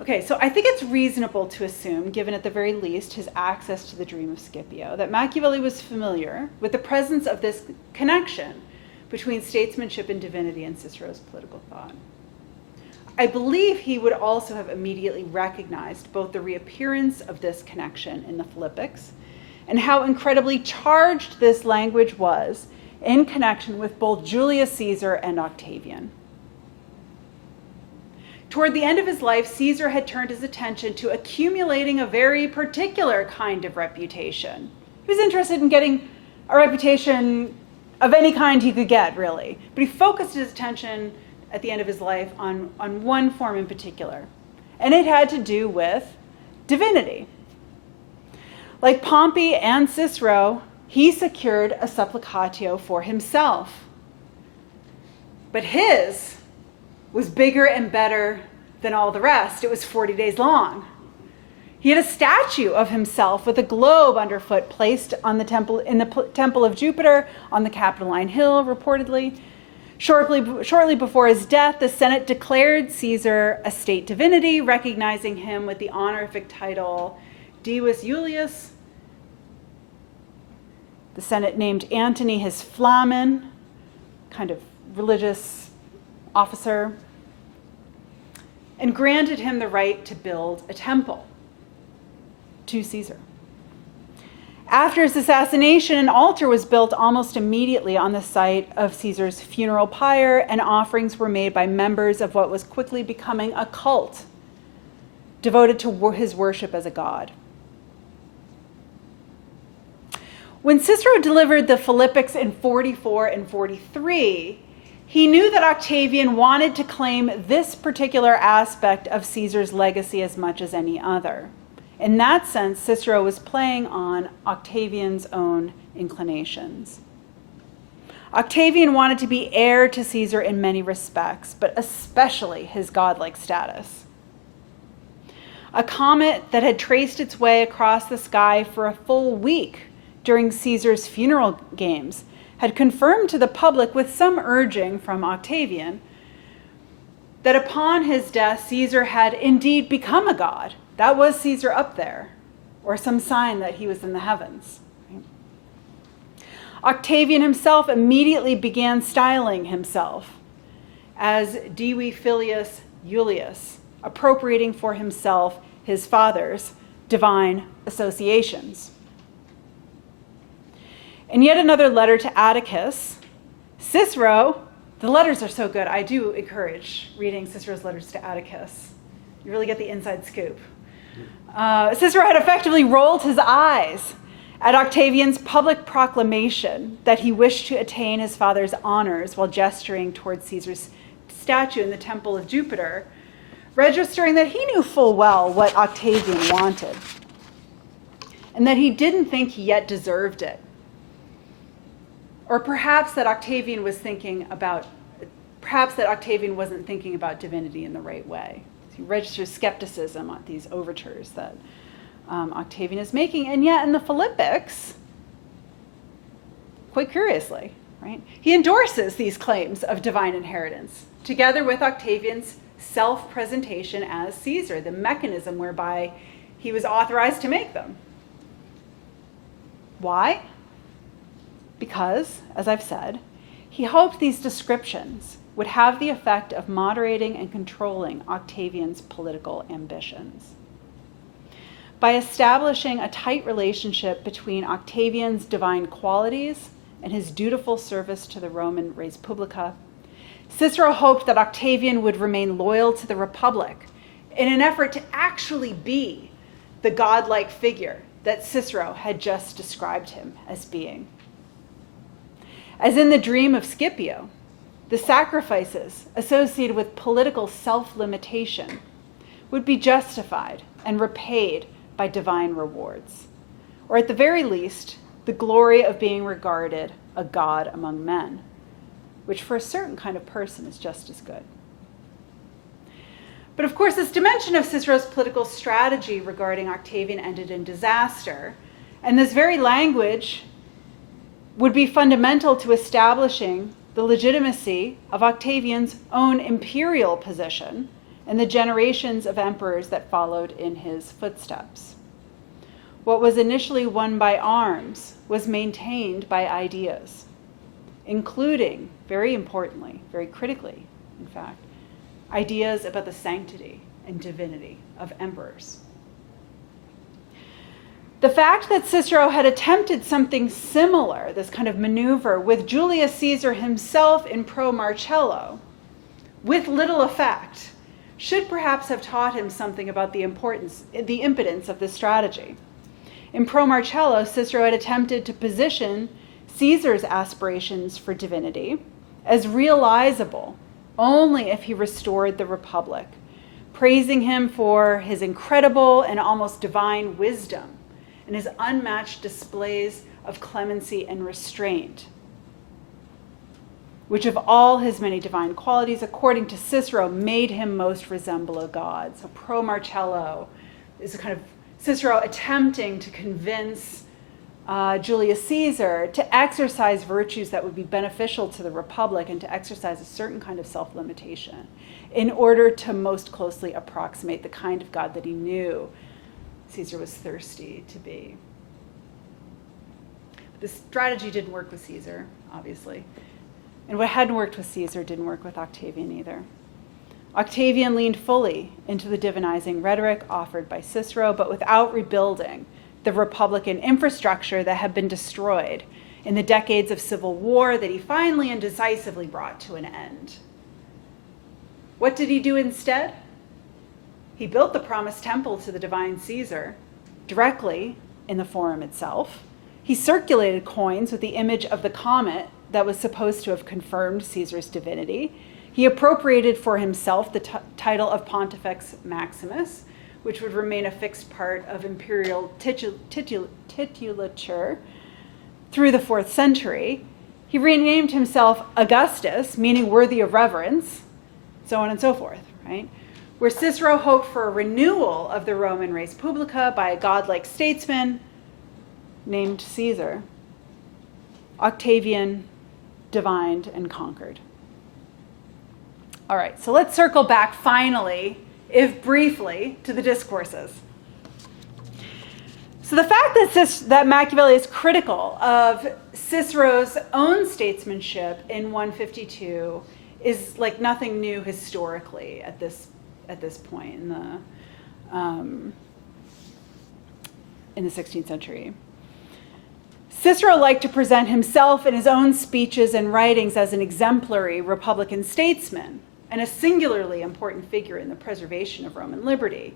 Okay, so I think it's reasonable to assume, given at the very least his access to the Dream of Scipio, that Machiavelli was familiar with the presence of this connection between statesmanship and divinity in Cicero's political thought. I believe he would also have immediately recognized both the reappearance of this connection in the Philippics and how incredibly charged this language was in connection with both Julius Caesar and Octavian. Toward the end of his life, Caesar had turned his attention to accumulating a very particular kind of reputation. He was interested in getting a reputation of any kind he could get, really. But he focused his attention at the end of his life on one form in particular. And it had to do with divinity. Like Pompey and Cicero, he secured a supplicatio for himself. But his was bigger and better than all the rest. It was 40 days long. He had a statue of himself with a globe underfoot placed on the temple in the temple of Jupiter on the Capitoline Hill, reportedly. Shortly before his death, the Senate declared Caesar a state divinity, recognizing him with the honorific title Divus Iulius. The Senate named Antony his flamen, kind of religious officer, and granted him the right to build a temple to Caesar. After his assassination, an altar was built almost immediately on the site of Caesar's funeral pyre, and offerings were made by members of what was quickly becoming a cult devoted to his worship as a god. When Cicero delivered the Philippics in 44 and 43, he knew that Octavian wanted to claim this particular aspect of Caesar's legacy as much as any other. In that sense, Cicero was playing on Octavian's own inclinations. Octavian wanted to be heir to Caesar in many respects, but especially his godlike status. A comet that had traced its way across the sky for a full week during Caesar's funeral games had confirmed to the public, with some urging from Octavian, that upon his death, Caesar had indeed become a god. That was Caesar up there, or some sign that he was in the heavens. Octavian himself immediately began styling himself as Divi Filius Iulius, appropriating for himself his father's divine associations. In yet another letter to Atticus, Cicero, the letters are so good. I do encourage reading Cicero's letters to Atticus. You really get the inside scoop. Cicero had effectively rolled his eyes at Octavian's public proclamation that he wished to attain his father's honors while gesturing towards Caesar's statue in the Temple of Jupiter, registering that he knew full well what Octavian wanted, and that he didn't think he yet deserved it. Or perhaps that Octavian wasn't thinking about divinity in the right way. He registers skepticism on these overtures that Octavian is making. And yet in the Philippics, quite curiously, right, he endorses these claims of divine inheritance, together with Octavian's self-presentation as Caesar, the mechanism whereby he was authorized to make them. Why? Because, as I've said, he hoped these descriptions would have the effect of moderating and controlling Octavian's political ambitions. By establishing a tight relationship between Octavian's divine qualities and his dutiful service to the Roman res publica, Cicero hoped that Octavian would remain loyal to the Republic in an effort to actually be the godlike figure that Cicero had just described him as being. As in the dream of Scipio, the sacrifices associated with political self-limitation would be justified and repaid by divine rewards, or at the very least, the glory of being regarded a god among men, which for a certain kind of person is just as good. But of course, this dimension of Cicero's political strategy regarding Octavian ended in disaster, and this very language would be fundamental to establishing the legitimacy of Octavian's own imperial position and the generations of emperors that followed in his footsteps. What was initially won by arms was maintained by ideas, including, very importantly, very critically, in fact, ideas about the sanctity and divinity of emperors. The fact that Cicero had attempted something similar, this kind of maneuver, with Julius Caesar himself in Pro Marcello, with little effect, should perhaps have taught him something about the impotence of this strategy. In Pro Marcello, Cicero had attempted to position Caesar's aspirations for divinity as realizable only if he restored the Republic, praising him for his incredible and almost divine wisdom and his unmatched displays of clemency and restraint, which of all his many divine qualities, according to Cicero, made him most resemble a god. So Pro Marcello is a kind of Cicero attempting to convince Julius Caesar to exercise virtues that would be beneficial to the Republic and to exercise a certain kind of self-limitation in order to most closely approximate the kind of god that he knew Caesar was thirsty to be. This strategy didn't work with Caesar, obviously. And what hadn't worked with Caesar didn't work with Octavian either. Octavian leaned fully into the divinizing rhetoric offered by Cicero, but without rebuilding the Republican infrastructure that had been destroyed in the decades of civil war that he finally and decisively brought to an end. What did he do instead? He built the promised temple to the divine Caesar directly in the forum itself. He circulated coins with the image of the comet that was supposed to have confirmed Caesar's divinity. He appropriated for himself the title of Pontifex Maximus, which would remain a fixed part of imperial titulature through the 4th century. He renamed himself Augustus, meaning worthy of reverence, so on and so forth, right? Where Cicero hoped for a renewal of the Roman res publica by a godlike statesman named Caesar, Octavian divined and conquered. All right, so let's circle back finally, if briefly, to the Discourses. So the fact that Machiavelli is critical of Cicero's own statesmanship in 152 is like nothing new historically at this point in the 16th century. Cicero liked to present himself in his own speeches and writings as an exemplary Republican statesman and a singularly important figure in the preservation of Roman liberty.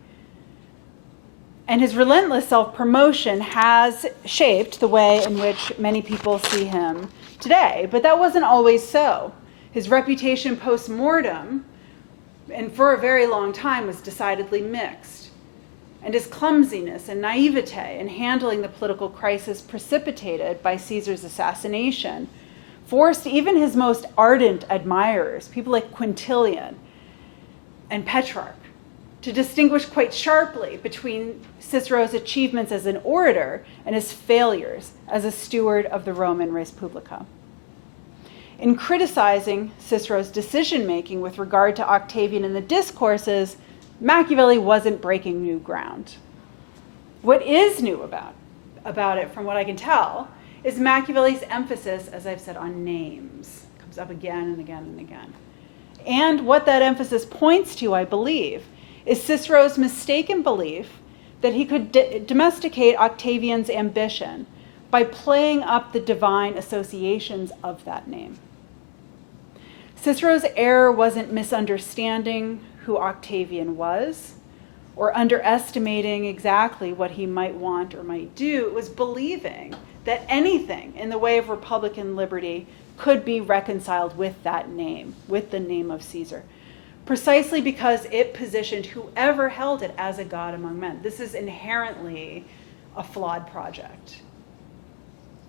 And his relentless self-promotion has shaped the way in which many people see him today. But that wasn't always so. His reputation post-mortem, and for a very long time, was decidedly mixed. And his clumsiness and naivete in handling the political crisis precipitated by Caesar's assassination forced even his most ardent admirers, people like Quintilian and Petrarch, to distinguish quite sharply between Cicero's achievements as an orator and his failures as a steward of the Roman res publica. In criticizing Cicero's decision-making with regard to Octavian in the Discourses, Machiavelli wasn't breaking new ground. What is new about it, from what I can tell, is Machiavelli's emphasis, as I've said, on names. It comes up again and again and again. And what that emphasis points to, I believe, is Cicero's mistaken belief that he could domesticate Octavian's ambition by playing up the divine associations of that name. Cicero's error wasn't misunderstanding who Octavian was or underestimating exactly what he might want or might do. It was believing that anything in the way of Republican liberty could be reconciled with that name, with the name of Caesar, precisely because it positioned whoever held it as a god among men. This is inherently a flawed project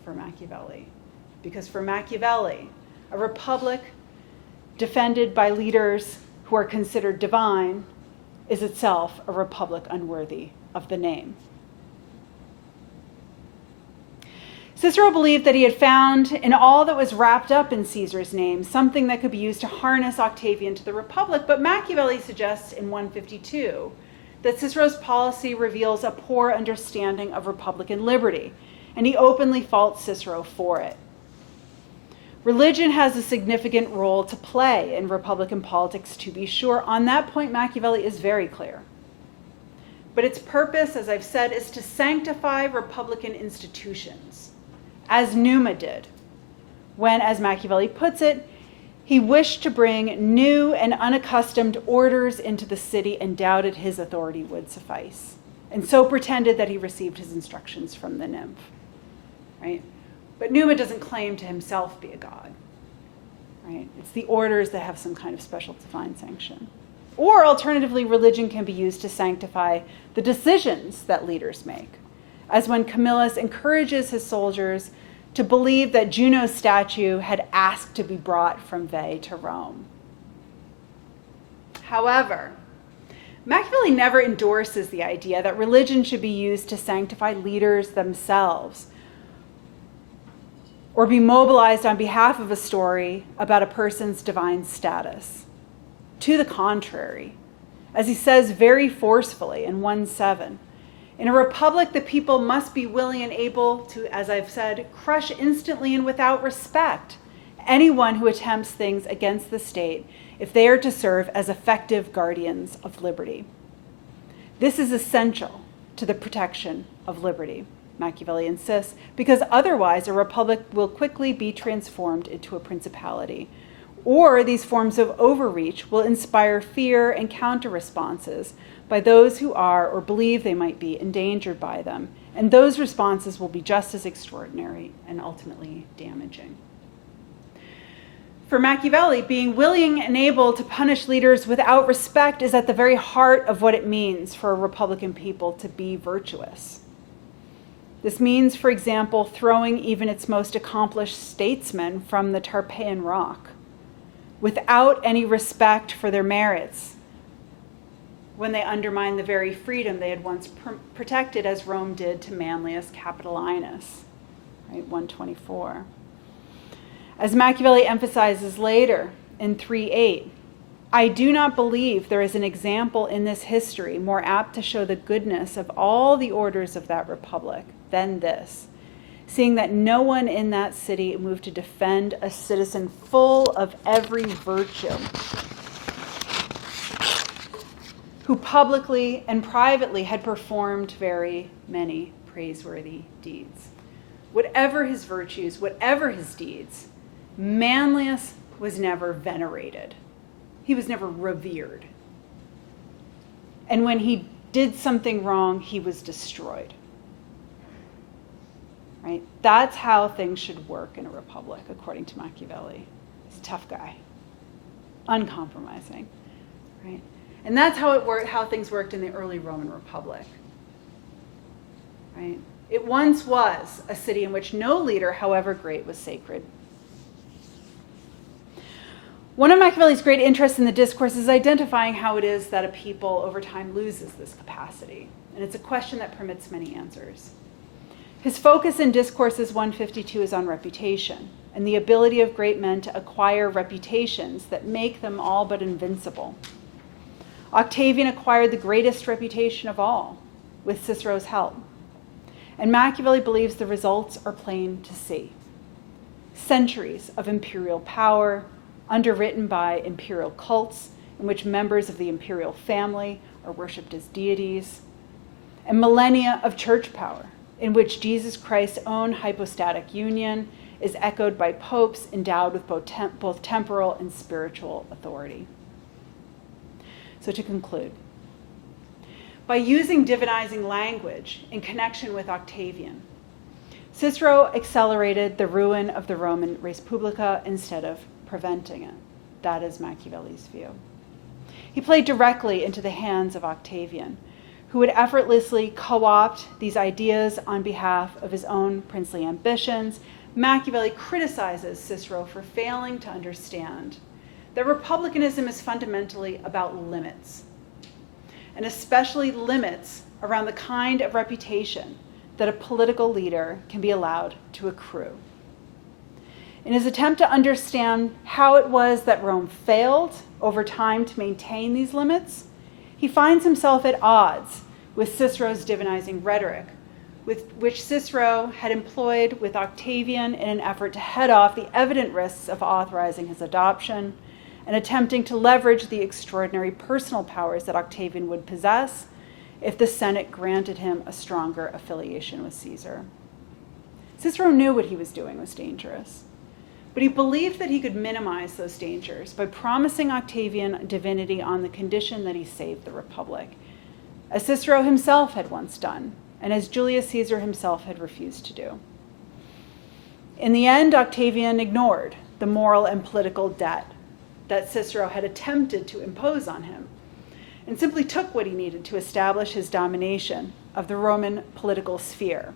for Machiavelli, because for Machiavelli, a republic defended by leaders who are considered divine is itself a republic unworthy of the name. Cicero believed that he had found in all that was wrapped up in Caesar's name something that could be used to harness Octavian to the republic, but Machiavelli suggests in 152 that Cicero's policy reveals a poor understanding of republican liberty, and he openly faults Cicero for it. Religion has a significant role to play in Republican politics, to be sure. On that point, Machiavelli is very clear. But its purpose, as I've said, is to sanctify Republican institutions, as Numa did, when, as Machiavelli puts it, he wished to bring new and unaccustomed orders into the city and doubted his authority would suffice, and so pretended that he received his instructions from the nymph, right? But Numa doesn't claim to himself be a god, right? It's the orders that have some kind of special divine sanction. Or alternatively, religion can be used to sanctify the decisions that leaders make, as when Camillus encourages his soldiers to believe that Juno's statue had asked to be brought from Veii to Rome. However, Machiavelli never endorses the idea that religion should be used to sanctify leaders themselves, or be mobilized on behalf of a story about a person's divine status. To the contrary, as he says very forcefully in 1:7, in a republic, the people must be willing and able to, as I've said, crush instantly and without respect anyone who attempts things against the state if they are to serve as effective guardians of liberty. This is essential to the protection of liberty, Machiavelli insists, because otherwise a republic will quickly be transformed into a principality, or these forms of overreach will inspire fear and counter-responses by those who are or believe they might be endangered by them, and those responses will be just as extraordinary and ultimately damaging. For Machiavelli, being willing and able to punish leaders without respect is at the very heart of what it means for a Republican people to be virtuous. This means, for example, throwing even its most accomplished statesmen from the Tarpeian Rock without any respect for their merits when they undermine the very freedom they had once protected, as Rome did to Manlius Capitolinus, right, 124. As Machiavelli emphasizes later in 3:8, I do not believe there is an example in this history more apt to show the goodness of all the orders of that republic than this, seeing that no one in that city moved to defend a citizen full of every virtue, who publicly and privately had performed very many praiseworthy deeds. Whatever his virtues, whatever his deeds, Manlius was never venerated. He was never revered. And when he did something wrong, he was destroyed. Right? That's how things should work in a republic, according to Machiavelli. He's a tough guy, uncompromising, right? And that's how things worked in the early Roman Republic, right? It once was a city in which no leader, however great, was sacred. One of Machiavelli's great interests in the discourse is identifying how it is that a people over time loses this capacity. And it's a question that permits many answers. His focus in Discourses 1.52 is on reputation and the ability of great men to acquire reputations that make them all but invincible. Octavian acquired the greatest reputation of all with Cicero's help. And Machiavelli believes the results are plain to see. Centuries of imperial power, underwritten by imperial cults in which members of the imperial family are worshipped as deities, and millennia of church power, in which Jesus Christ's own hypostatic union is echoed by popes endowed with both temporal and spiritual authority. So to conclude, by using divinizing language in connection with Octavian, Cicero accelerated the ruin of the Roman res publica instead of preventing it. That is Machiavelli's view. He played directly into the hands of Octavian, who would effortlessly co-opt these ideas on behalf of his own princely ambitions. Machiavelli criticizes Cicero for failing to understand that republicanism is fundamentally about limits, and especially limits around the kind of reputation that a political leader can be allowed to accrue. In his attempt to understand how it was that Rome failed over time to maintain these limits, he finds himself at odds with Cicero's divinizing rhetoric, which Cicero had employed with Octavian in an effort to head off the evident risks of authorizing his adoption and attempting to leverage the extraordinary personal powers that Octavian would possess if the Senate granted him a stronger affiliation with Caesar. Cicero knew what he was doing was dangerous, but he believed that he could minimize those dangers by promising Octavian divinity on the condition that he saved the Republic, as Cicero himself had once done, and as Julius Caesar himself had refused to do. In the end, Octavian ignored the moral and political debt that Cicero had attempted to impose on him, and simply took what he needed to establish his domination of the Roman political sphere.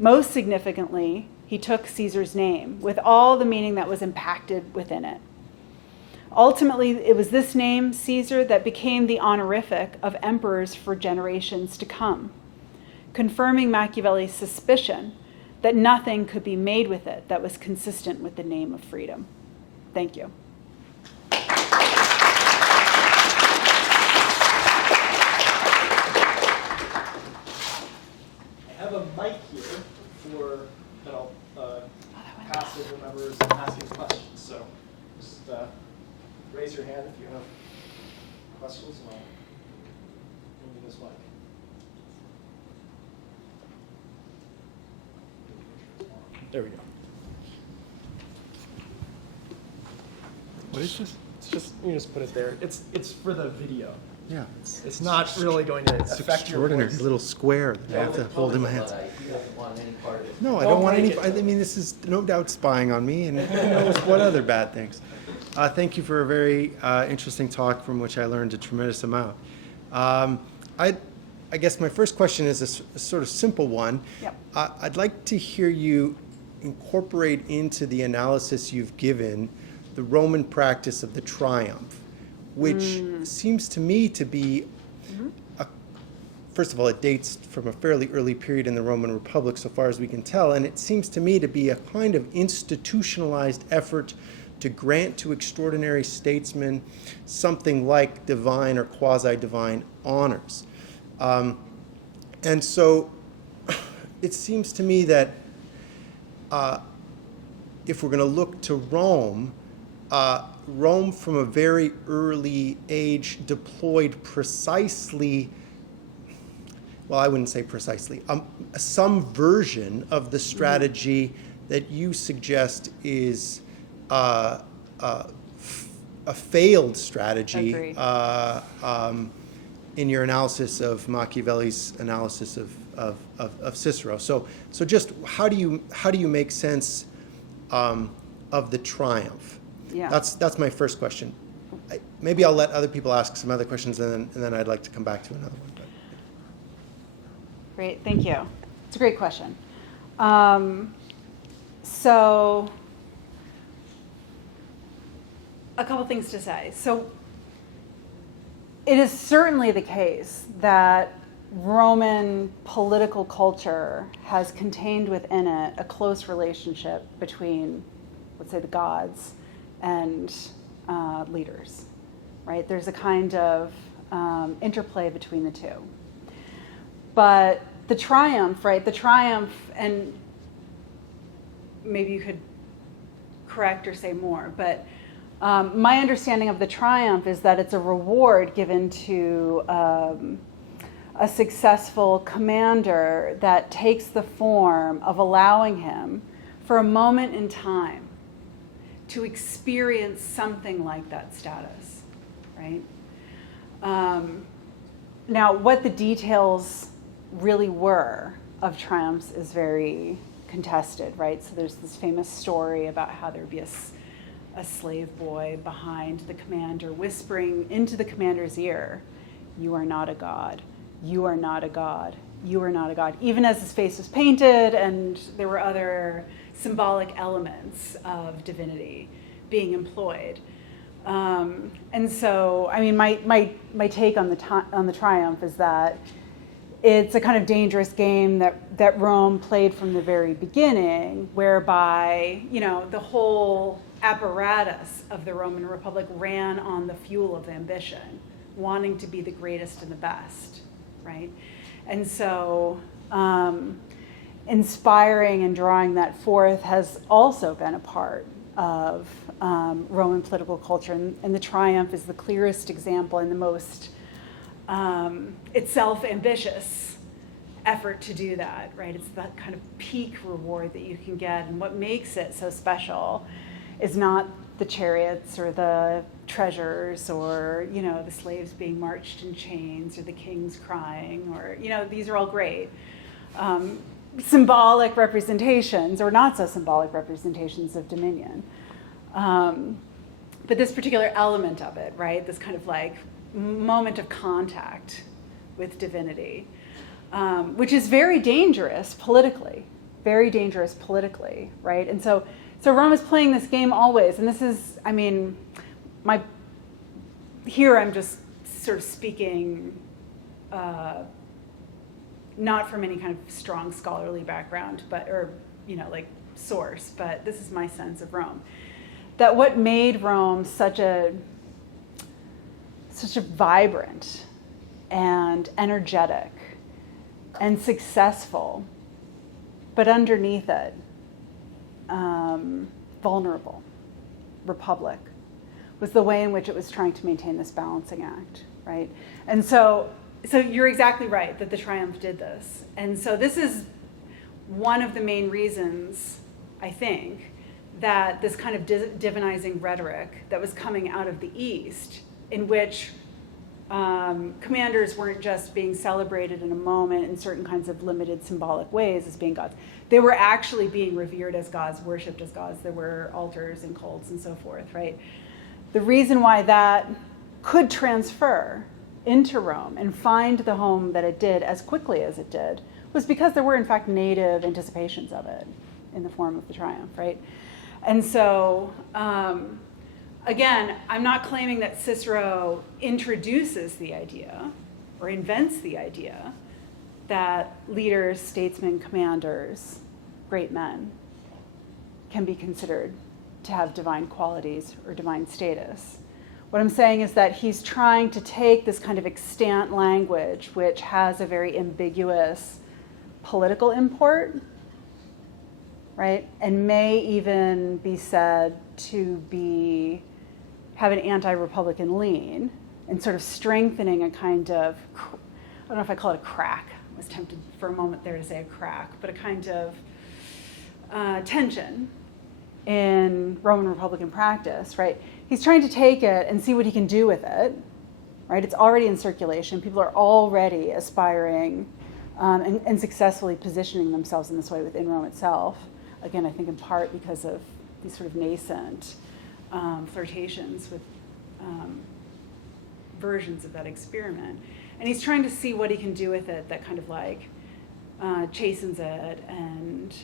Most significantly, he took Caesar's name, with all the meaning that was impacted within it. Ultimately, it was this name, Caesar, that became the honorific of emperors for generations to come, confirming Machiavelli's suspicion that nothing could be made with it that was consistent with the name of freedom. Thank you. I have a mic here that I'll pass to whomever is asking questions. So just raise your hand if you have questions, and I'll bring you this mic. There we go. What is this? It's just, you just put it there. It's for the video. Yeah. It's not really going to affect your Extraordinary voice. little square that I have to hold in my hands. He doesn't want any part of it. No, I Don't don't want break any. it. I mean, this is no doubt spying on me, and who knows what other bad things. Thank you for a very interesting talk from which I learned a tremendous amount. I guess my first question is a sort of simple one. Yep. I'd like to hear you incorporate into the analysis you've given the Roman practice of the triumph, which seems to me to be, first of all, it dates from a fairly early period in the Roman Republic, so far as we can tell, and it seems to me to be a kind of institutionalized effort to grant to extraordinary statesmen something like divine or quasi-divine honors. And so it seems to me that if we're going to look to Rome, Rome from a very early age deployed precisely, well, I wouldn't say precisely, some version of the strategy that you suggest is a failed strategy in your analysis of Machiavelli's analysis of Cicero. So just how do you make sense of the triumph? Yeah. That's my first question. Maybe I'll let other people ask some other questions, and then I'd like to come back to another one. But. Great, thank you. It's a great question. So, a couple things to say. So, it is certainly the case that Roman political culture has contained within it a close relationship between, let's say, the gods and leaders, right? There's a kind of interplay between the two. But the triumph, right? The triumph, and maybe you could correct or say more, but my understanding of the triumph is that it's a reward given to a successful commander that takes the form of allowing him for a moment in time to experience something like that status, right? Now, what the details really were of triumphs is very contested, right? So there's this famous story about how there'd be a slave boy behind the commander whispering into the commander's ear, "You are not a god. You are not a god. You are not a god," even as his face was painted and there were other symbolic elements of divinity being employed. And so, I mean, my take on the triumph is that it's a kind of dangerous game that Rome played from the very beginning, whereby, you know, the whole apparatus of the Roman Republic ran on the fuel of ambition, wanting to be the greatest and the best, right? And so inspiring and drawing that forth has also been a part of Roman political culture, and the triumph is the clearest example and the most itself ambitious effort to do that, right? It's that kind of peak reward that you can get, and what makes it so special is not the chariots or the treasures or, you know, the slaves being marched in chains or the kings crying, or, you know, these are all great symbolic representations or not so symbolic representations of dominion. But this particular element of it, right, this kind of like moment of contact with divinity, which is very dangerous politically, right? And so Rome is playing this game always, and this is, I mean, here I'm just sort of speaking not from any kind of strong scholarly background, or, you know, like source, but this is my sense of Rome. That what made Rome such a vibrant and energetic and successful, but underneath it, vulnerable republic, was the way in which it was trying to maintain this balancing act, right? And so you're exactly right that the triumph did this. And so this is one of the main reasons, I think, that this kind of divinizing rhetoric that was coming out of the East, in which commanders weren't just being celebrated in a moment in certain kinds of limited symbolic ways as being gods. They were actually being revered as gods, worshipped as gods. There were altars and cults and so forth, right? The reason why that could transfer into Rome and find the home that it did as quickly as it did was because there were, in fact, native anticipations of it in the form of the triumph, right? And so, again, I'm not claiming that Cicero introduces the idea or invents the idea that leaders, statesmen, commanders, great men can be considered to have divine qualities or divine status. What I'm saying is that he's trying to take this kind of extant language, which has a very ambiguous political import, right, and may even be said to have an anti-Republican lean, and sort of strengthening a kind of, I don't know if I call it a crack. I was tempted for a moment there to say a crack, but a kind of tension in Roman Republican practice, right? He's trying to take it and see what he can do with it, right? It's already in circulation. People are already aspiring and successfully positioning themselves in this way within Rome itself. Again, I think in part because of these sort of nascent flirtations with versions of that experiment. And he's trying to see what he can do with it that kind of like chastens it and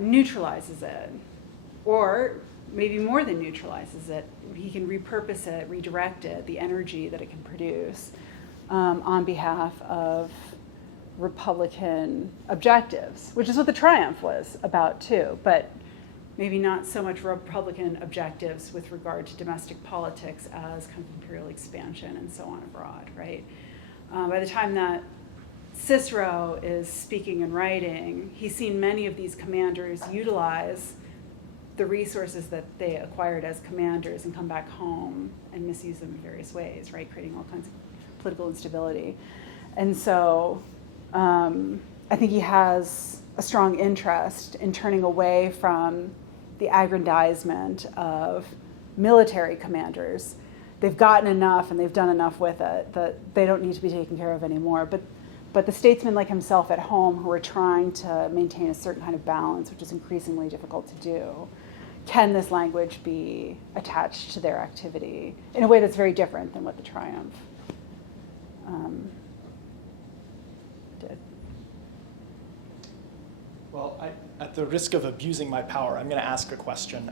neutralizes it, or maybe more than neutralizes it. He can repurpose it, redirect it, the energy that it can produce on behalf of Republican objectives, which is what the triumph was about too, but maybe not so much Republican objectives with regard to domestic politics as kind of imperial expansion and so on abroad, right? By the time that Cicero is speaking and writing, he's seen many of these commanders utilize the resources that they acquired as commanders and come back home and misuse them in various ways, right? Creating all kinds of political instability. And so I think he has a strong interest in turning away from the aggrandizement of military commanders. They've gotten enough and they've done enough with it that they don't need to be taken care of anymore. But the statesmen like himself at home who are trying to maintain a certain kind of balance, which is increasingly difficult to do, can this language be attached to their activity in a way that's very different than what the triumph did? Well, at the risk of abusing my power, I'm going to ask a question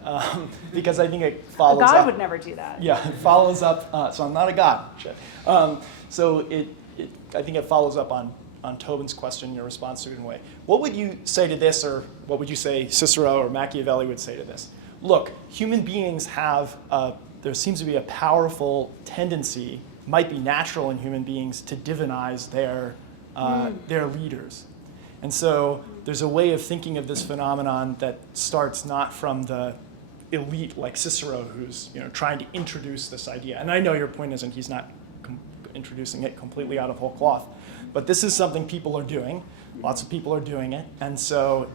because I think it follows up. A god up. would never do that. Yeah, it follows up. So I'm not a god. So I think it follows up on Tobin's question, your response to it in a way. What would you say to this, or what would you say Cicero or Machiavelli would say to this? Look, human beings have, there seems to be a powerful tendency, might be natural in human beings, to divinize their leaders. And so there's a way of thinking of this phenomenon that starts not from the elite like Cicero, who's trying to introduce this idea. And I know your point isn't he's not introducing it completely out of whole cloth, but this is something people are doing. Lots of people are doing it. And so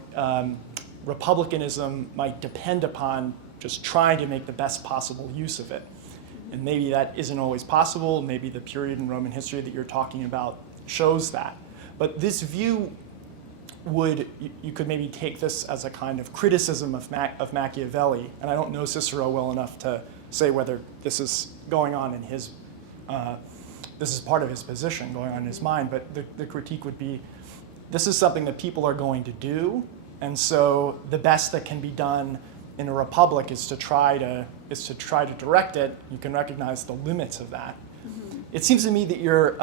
republicanism might depend upon just trying to make the best possible use of it. And maybe that isn't always possible. Maybe the period in Roman history that you're talking about shows that. But this view you could maybe take this as a kind of criticism of Machiavelli. And I don't know Cicero well enough to say whether this is going on in his, this is part of his position going on in his mind. But the critique would be, this is something that people are going to do. And so the best that can be done in a republic is to try to direct it. You can recognize the limits of that. Mm-hmm. It seems to me that your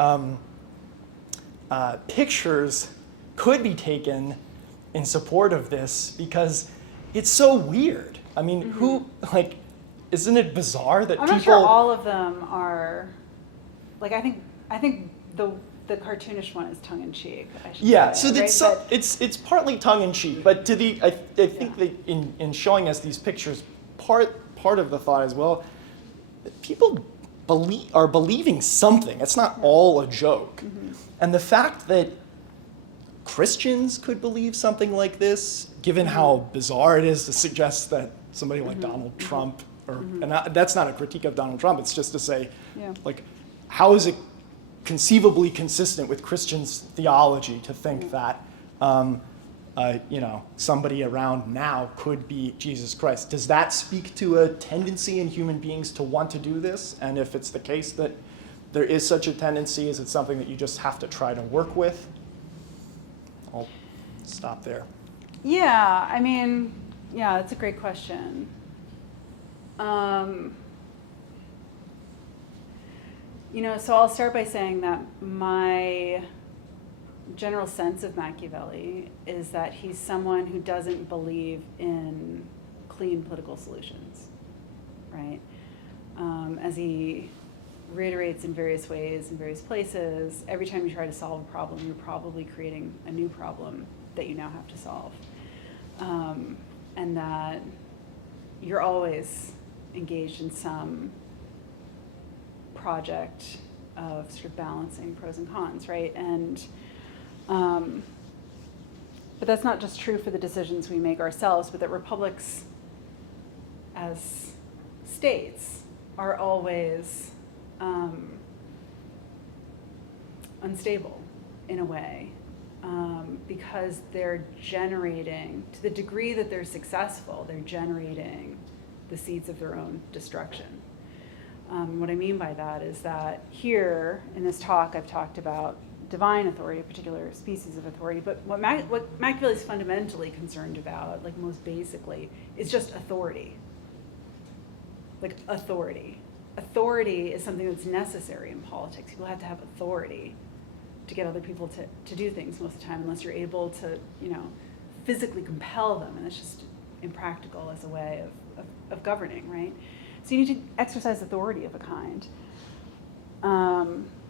pictures could be taken in support of this because it's so weird. I mean, mm-hmm. Isn't it bizarre that I'm people? not sure all of them are. I think the cartoonish one is tongue in cheek. Yeah, say, so right? it's partly tongue in cheek, but I think that in showing us these pictures, part of the thought is, well, people are believing something. It's not all a joke, mm-hmm. and the fact that Christians could believe something like this, given mm-hmm. how bizarre it is to suggest that somebody like mm-hmm. Donald Trump, and that's not a critique of Donald Trump. It's just to say, how is it conceivably consistent with Christians' theology to think that somebody around now could be Jesus Christ? Does that speak to a tendency in human beings to want to do this? And if it's the case that there is such a tendency? Is it something that you just have to try to work with? I'll stop there. Yeah, I mean, yeah, that's a great question. So I'll start by saying that my general sense of Machiavelli is that he's someone who doesn't believe in clean political solutions, right? As he reiterates in various ways, in various places, every time you try to solve a problem, you're probably creating a new problem that you now have to solve. And that you're always engaged in some project of sort of balancing pros and cons, right? And but that's not just true for the decisions we make ourselves, but that republics as states are always unstable in a way, because they're generating, to the degree that they're successful, they're generating the seeds of their own destruction. What I mean by that is that here in this talk I've talked about divine authority, a particular species of authority, but what Machiavelli is fundamentally concerned about, like most basically, is just authority. Like authority. Authority is something that's necessary in politics. People have to have authority to get other people to do things most of the time, unless you're able to, physically compel them, and it's just impractical as a way of governing, right? So you need to exercise authority of a kind.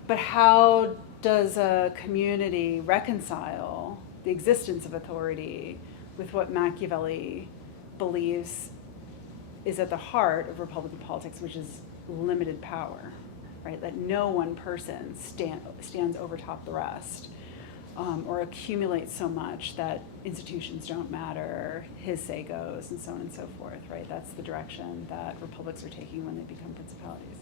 But how does a community reconcile the existence of authority with what Machiavelli believes is at the heart of Republican politics, which is limited power, right? That no one person stands over top the rest, or accumulates so much that institutions don't matter, his say goes, and so on and so forth, right? That's the direction that republics are taking when they become principalities.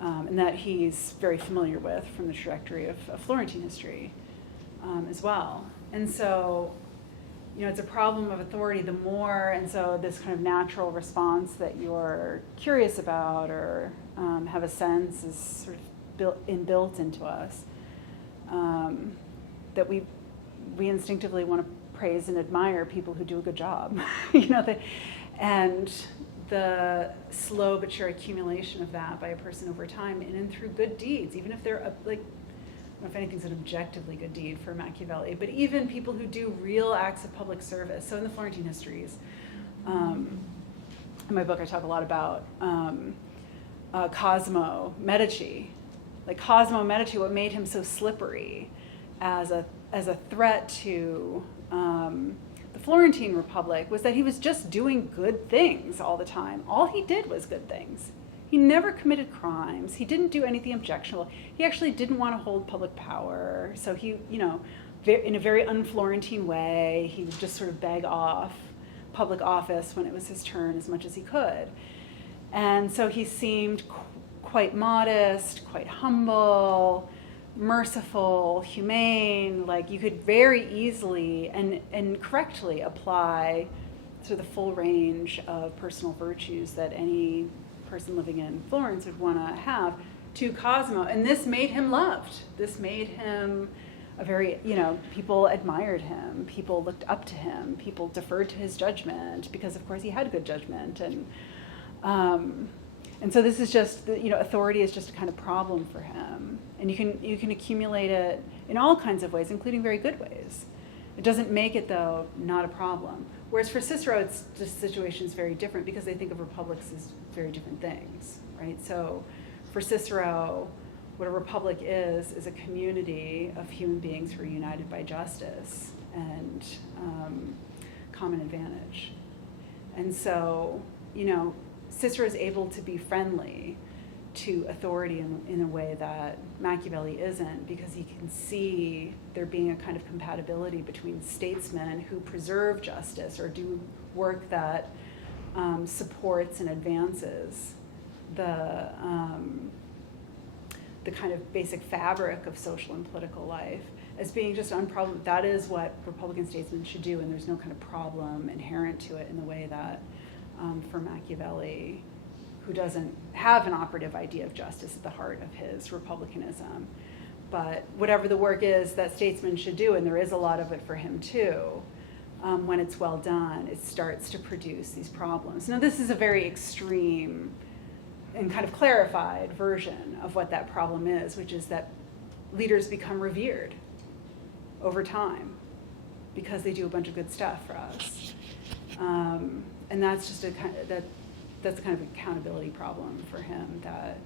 And that he's very familiar with from the trajectory of Florentine history as well. And so, it's a problem of authority the more, and so this kind of natural response that you're curious about or have a sense is sort of inbuilt into us, that we instinctively want to praise and admire people who do a good job, and the slow but sure accumulation of that by a person over time in and through good deeds, even if they're I don't know if anything's an objectively good deed for Machiavelli, but even people who do real acts of public service. So in the Florentine histories, in my book I talk a lot about Cosimo Medici. Like Cosimo Medici, what made him so slippery as a threat to the Florentine Republic was that he was just doing good things all the time. All he did was good things. He never committed crimes. He didn't do anything objectionable. He actually didn't want to hold public power. So he, in a very un-Florentine way, he would just sort of beg off public office when it was his turn as much as he could. And so he seemed quite modest, quite humble, merciful, humane. Like you could very easily and correctly apply sort of the full range of personal virtues that any person living in Florence would want to have to Cosimo. And this made him loved. This made him a very, people admired him. People looked up to him. People deferred to his judgment because, of course, he had good judgment. And so this is just, authority is just a kind of problem for him. And you can accumulate it in all kinds of ways, including very good ways. It doesn't make it, though, not a problem. Whereas for Cicero, the situation is very different because they think of republics as very different things, right? So for Cicero, what a republic is a community of human beings who are united by justice and common advantage. And so, Cicero is able to be friendly to authority in a way that Machiavelli isn't, because he can see there being a kind of compatibility between statesmen who preserve justice or do work that supports and advances the kind of basic fabric of social and political life as being just unproblematic. That is what Republican statesmen should do, and there's no kind of problem inherent to it in the way that for Machiavelli, who doesn't have an operative idea of justice at the heart of his republicanism. But whatever the work is that statesmen should do, and there is a lot of it for him too, when it's well done, it starts to produce these problems. Now, this is a very extreme and kind of clarified version of what that problem is, which is that leaders become revered over time because they do a bunch of good stuff for us. And that's just that's a kind of accountability problem for him that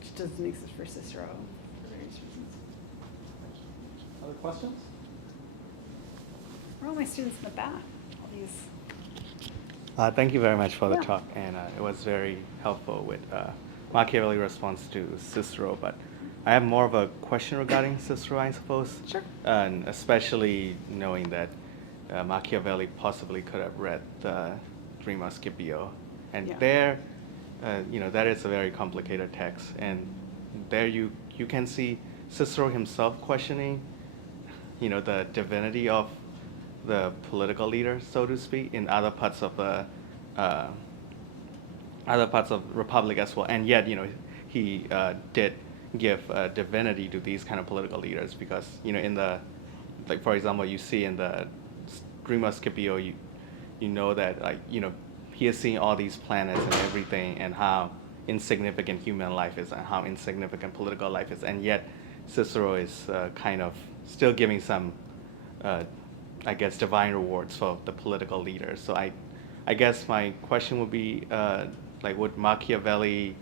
just doesn't exist for Cicero for various reasons. Other questions? Where are all my students in the back? All these. Thank you very much for the Yeah. talk, and it was very helpful with Machiavelli's response to Cicero. But I have more of a question regarding Cicero, I suppose. Sure. And especially knowing that Machiavelli possibly could have read the Dream Scipio, and Yeah. there, that is a very complicated text, and there you can see Cicero himself questioning, the divinity of the political leader, so to speak, in other parts of the Republic as well. And yet, he did give divinity to these kind of political leaders because, in the, like for example, you see in the Dream Scipio, you know that he is seeing all these planets and everything, and how insignificant human life is and how insignificant political life is, and yet Cicero is kind of still giving some divine rewards for the political leaders. So I guess my question would be, would Machiavelli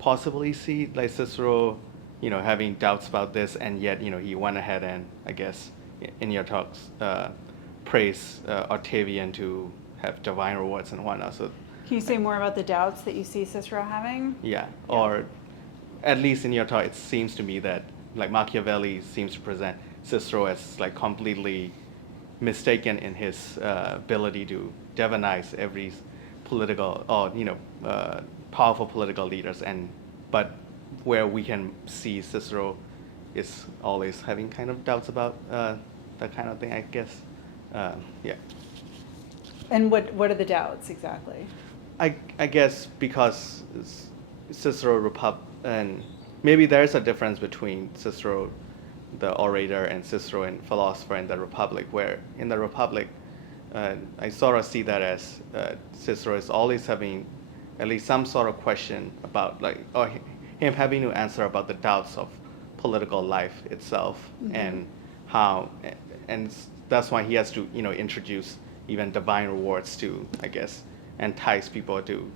possibly see Cicero, having doubts about this, and yet, he went ahead and, I guess, in your talks, praise Octavian to have divine rewards and whatnot. So Can you say more about the doubts that you see Cicero having? yeah, or at least in your talk, it seems to me that Machiavelli seems to present Cicero as completely mistaken in his ability to divinize every political or powerful political leaders, but where we can see Cicero is always having kind of doubts about that kind of thing, I guess. Yeah. And what are the doubts exactly? I guess because Cicero and maybe there's a difference between Cicero the orator and Cicero and philosopher in the Republic, where in the Republic I sort of see that as Cicero is always having at least some sort of question about or him having to answer about the doubts of political life itself, mm-hmm. and how, and that's why he has to introduce even divine rewards to, I guess, entice people to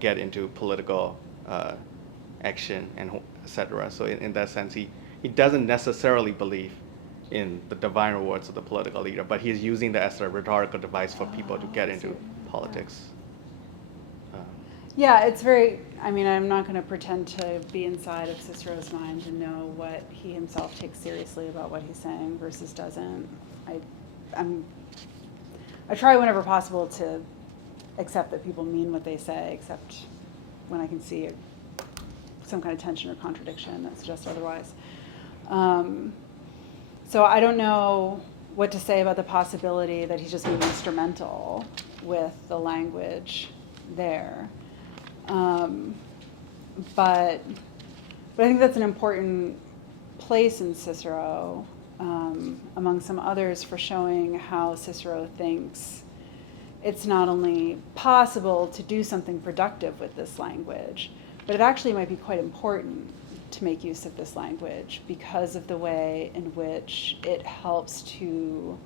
get into political action and etc. So in that sense, he doesn't necessarily believe in the divine rewards of the political leader, but he's using that as a rhetorical device for people to get into politics. Yeah, it's very, I'm not going to pretend to be inside of Cicero's mind and know what he himself takes seriously about what he's saying versus doesn't. I try whenever possible to accept that people mean what they say, except when I can see some kind of tension or contradiction that suggests otherwise. So I don't know what to say about the possibility that he's just being instrumental with the language there. But I think that's an important place in Cicero, among some others, for showing how Cicero thinks it's not only possible to do something productive with this language, but it actually might be quite important to make use of this language because of the way in which it helps to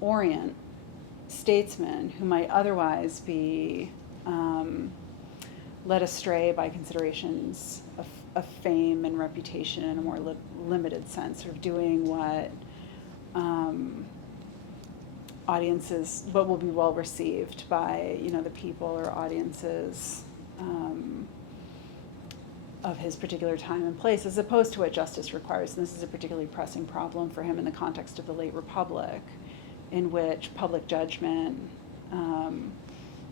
orient statesmen who might otherwise be led astray by considerations of fame and reputation in a more limited sense, sort of doing what audiences, what will be well received by the people or audiences of his particular time and place, as opposed to what justice requires. And this is a particularly pressing problem for him in the context of the late Republic, in which public judgment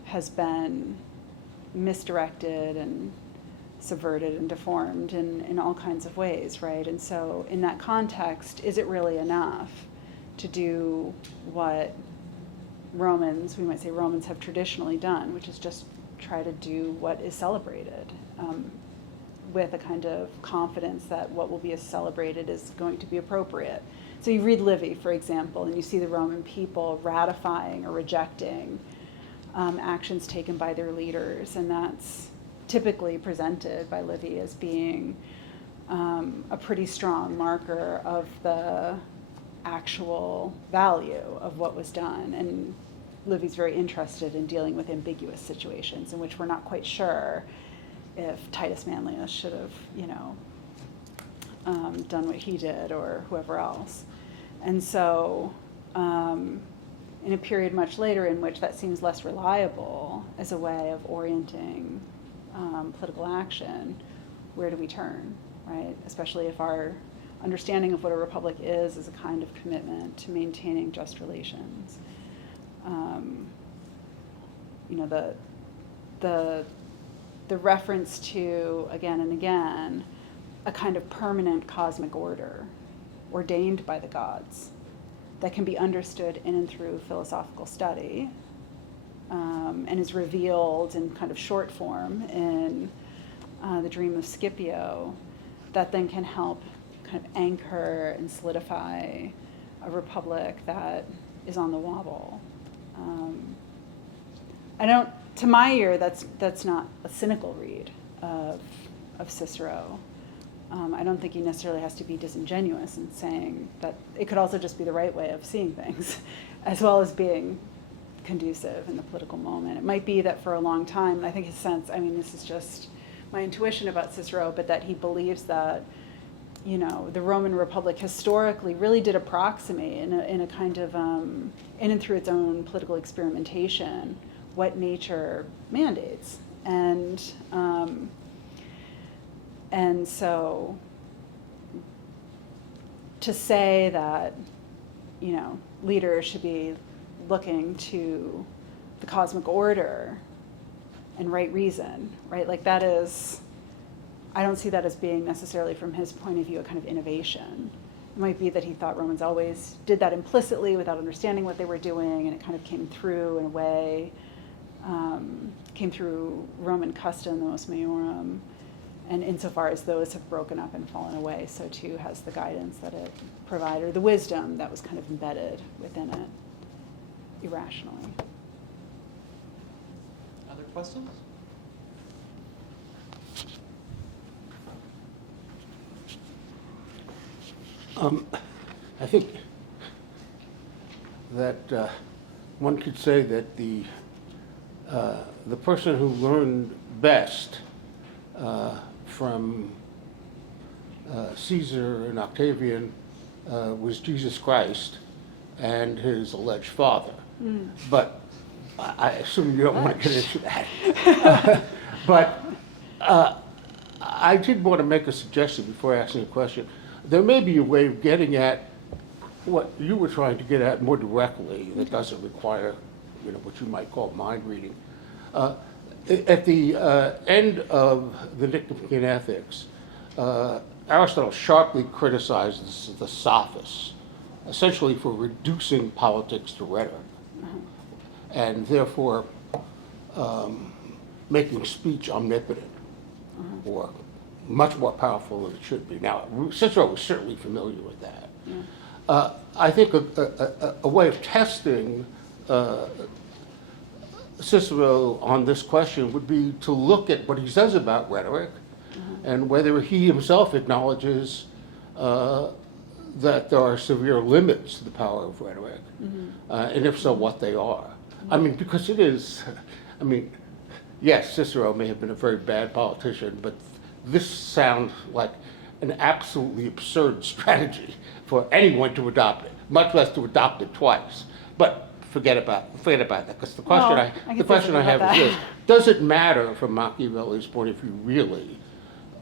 has been misdirected and subverted and deformed in all kinds of ways, right? And so in that context, is it really enough to do what Romans, we might say Romans have traditionally done, which is just try to do what is celebrated with a kind of confidence that what will be celebrated is going to be appropriate. So you read Livy, for example, and you see the Roman people ratifying or rejecting actions taken by their leaders, and that's typically presented by Livy as being a pretty strong marker of the actual value of what was done. And Livy's very interested in dealing with ambiguous situations in which we're not quite sure if Titus Manlius should have, done what he did or whoever else. And so in a period much later in which that seems less reliable as a way of orienting political action, where do we turn, right? Especially if our understanding of what a republic is a kind of commitment to maintaining just relations. The reference to, again and again, a kind of permanent cosmic order ordained by the gods that can be understood in and through philosophical study, and is revealed in kind of short form in the Dream of Scipio, that then can help kind of anchor and solidify a republic that is on the wobble. To my ear, that's not a cynical read of Cicero. I don't think he necessarily has to be disingenuous in saying that it could also just be the right way of seeing things, as well as being conducive in the political moment. It might be that for a long time, I think his sense, this is just my intuition about Cicero, but that he believes that, the Roman Republic historically really did approximate in a kind of, in and through its own political experimentation, what nature mandates. And so to say that, leaders should be looking to the cosmic order and right reason, right? Like that is, I don't see that as being necessarily from his point of view a kind of innovation. It might be that he thought Romans always did that implicitly without understanding what they were doing, and it kind of came through in a way, came through Roman custom, the mos maiorum, and insofar as those have broken up and fallen away, so too has the guidance that it provided, or the wisdom that was kind of embedded within it irrationally. Other questions? I think that one could say that the person who learned best from Caesar and Octavian was Jesus Christ and his alleged father. But I assume you don't want to get into that. But I did want to make a suggestion before asking a question. There may be a way of getting at what you were trying to get at more directly that doesn't require, what you might call mind reading. At the end of the Nicomachean Ethics, Aristotle sharply criticizes the sophists, essentially for reducing politics to rhetoric, and therefore making speech omnipotent, or much more powerful than it should be. Now, Cicero was certainly familiar with that. I think a way of testing Cicero on this question would be to look at what he says about rhetoric and whether he himself acknowledges that there are severe limits to the power of rhetoric, and if so, what they are. Because it is, yes, Cicero may have been a very bad politician, but this sounds like an absolutely absurd strategy for anyone to adopt it, much less to adopt it twice. But forget about that, because the question I have is this: does it matter from Machiavelli's point of view, really,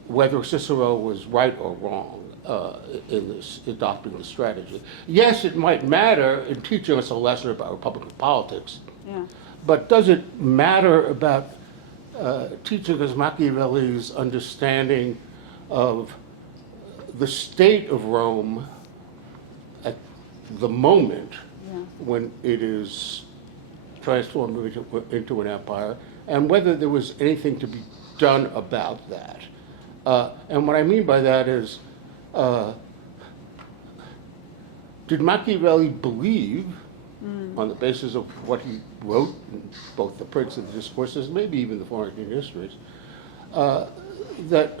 whether Cicero was right or wrong in this adopting the strategy? Yes, it might matter in teaching us a lesson about Republican politics. Yeah. But does it matter about teaching us Machiavelli's understanding of the state of Rome at the moment when it is transform it into an empire, and whether there was anything to be done about that. And what I mean by that is, did Machiavelli believe, on the basis of what he wrote in both the Prince and the Discourses, maybe even the Florentine Histories, that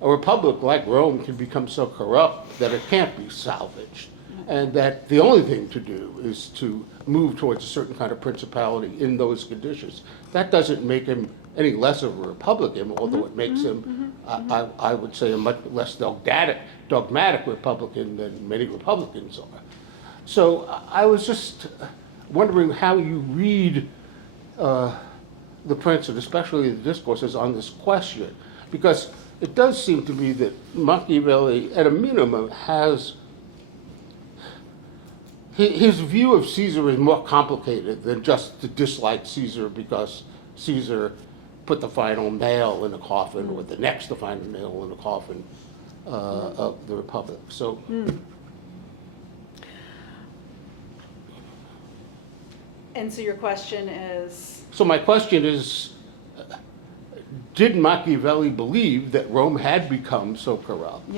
a republic like Rome can become so corrupt that it can't be salvaged, and that the only thing to do is to move towards a certain kind of principality in those conditions? That doesn't make him any less of a Republican, although it makes him, I would say, a much less dogmatic Republican than many Republicans are. So I was just wondering how you read the Prince, and especially the Discourses, on this question, because it does seem to me that Machiavelli, at a minimum, has his view of Caesar is more complicated than just to dislike Caesar because Caesar put the final nail in the coffin, or the next to final nail in the coffin of the Republic. So. And so your question is? So my question is, did Machiavelli believe that Rome had become so corrupt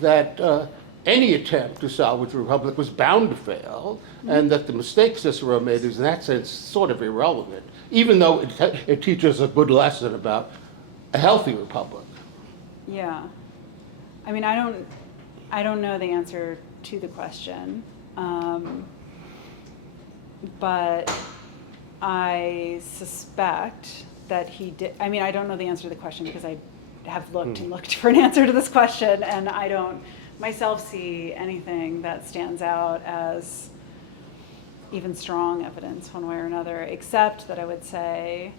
that any attempt to salvage the Republic was bound to fail, and that the mistake Cicero made is in that sense sort of irrelevant, even though it teaches a good lesson about a healthy republic? Yeah. I mean, I don't know the answer to the question. But I suspect that he did. I mean, I don't know the answer to the question because I have looked and looked for an answer to this question, and I don't myself see anything that stands out as even strong evidence one way or another, except that I would say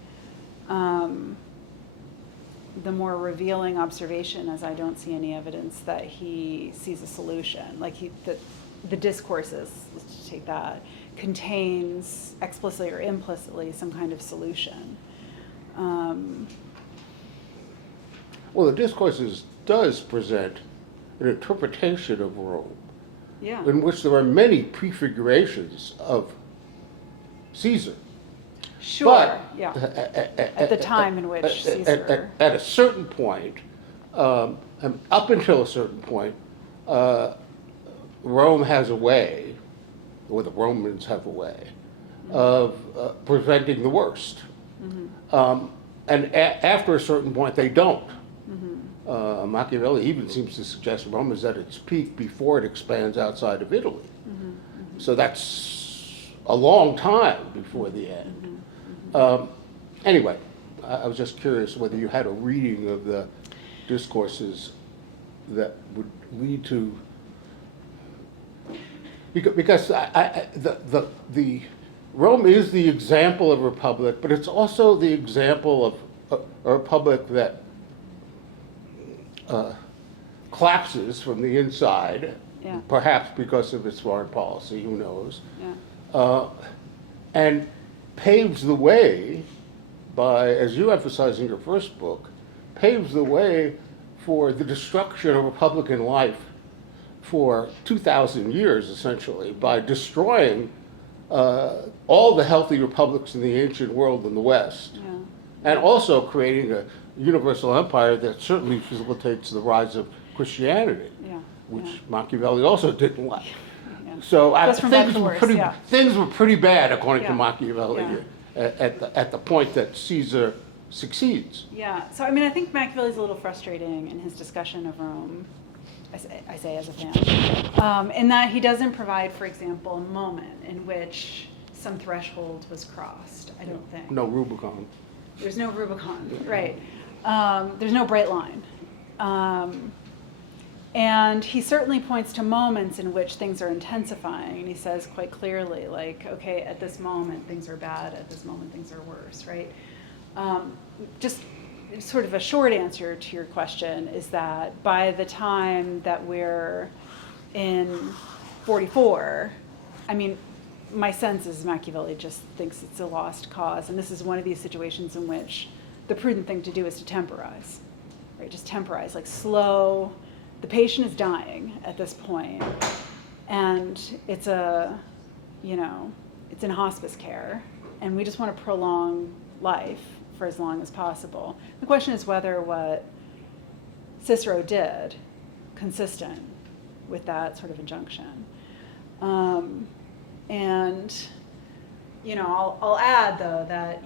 the more revealing observation is I don't see any evidence that he sees a solution. Like the Discourses, let's just take that, contains explicitly or implicitly some kind of solution. Well, the Discourses does present an interpretation of Rome, in which there are many prefigurations of Caesar. Sure, but at the time in which Caesar... At a certain point, up until a certain point, Rome has a way, or the Romans have a way, of preventing the worst. And after a certain point, they don't. Machiavelli even seems to suggest Rome is at its peak before it expands outside of Italy. So that's a long time before the end. Anyway, I was just curious whether you had a reading of the Discourses that would lead to... Because the Rome is the example of a republic, but it's also the example of a republic that collapses from the inside, perhaps because of its foreign policy, who knows, and paves the way by, as you emphasize in your first book, paves the way for the destruction of Republican life for 2,000 years, essentially, by destroying all the healthy republics in the ancient world in the West, and also creating a universal empire that certainly facilitates the rise of Christianity, which Machiavelli also didn't like. So things were pretty bad, according to Machiavelli, at the point that Caesar succeeds. Yeah, so I mean, I think Machiavelli's a little frustrating in his discussion of Rome, I say as a fan, in that he doesn't provide, for example, a moment in which some threshold was crossed, I don't think. No Rubicon. There's no Rubicon, right. There's no bright line. And he certainly points to moments in which things are intensifying, and he says quite clearly, like, okay, at this moment things are bad, at this moment things are worse, right? Just sort of a short answer to your question is that by the time that we're in 44, I mean, my sense is Machiavelli just thinks it's a lost cause, and this is one of these situations in which the prudent thing to do is to temporize, right? Just temporize, like slow. The patient is dying at this point, and it's a it's in hospice care, and we just want to prolong life for as long as possible. The question is whether what Cicero did consistent with that sort of injunction. And, I'll add, though, that,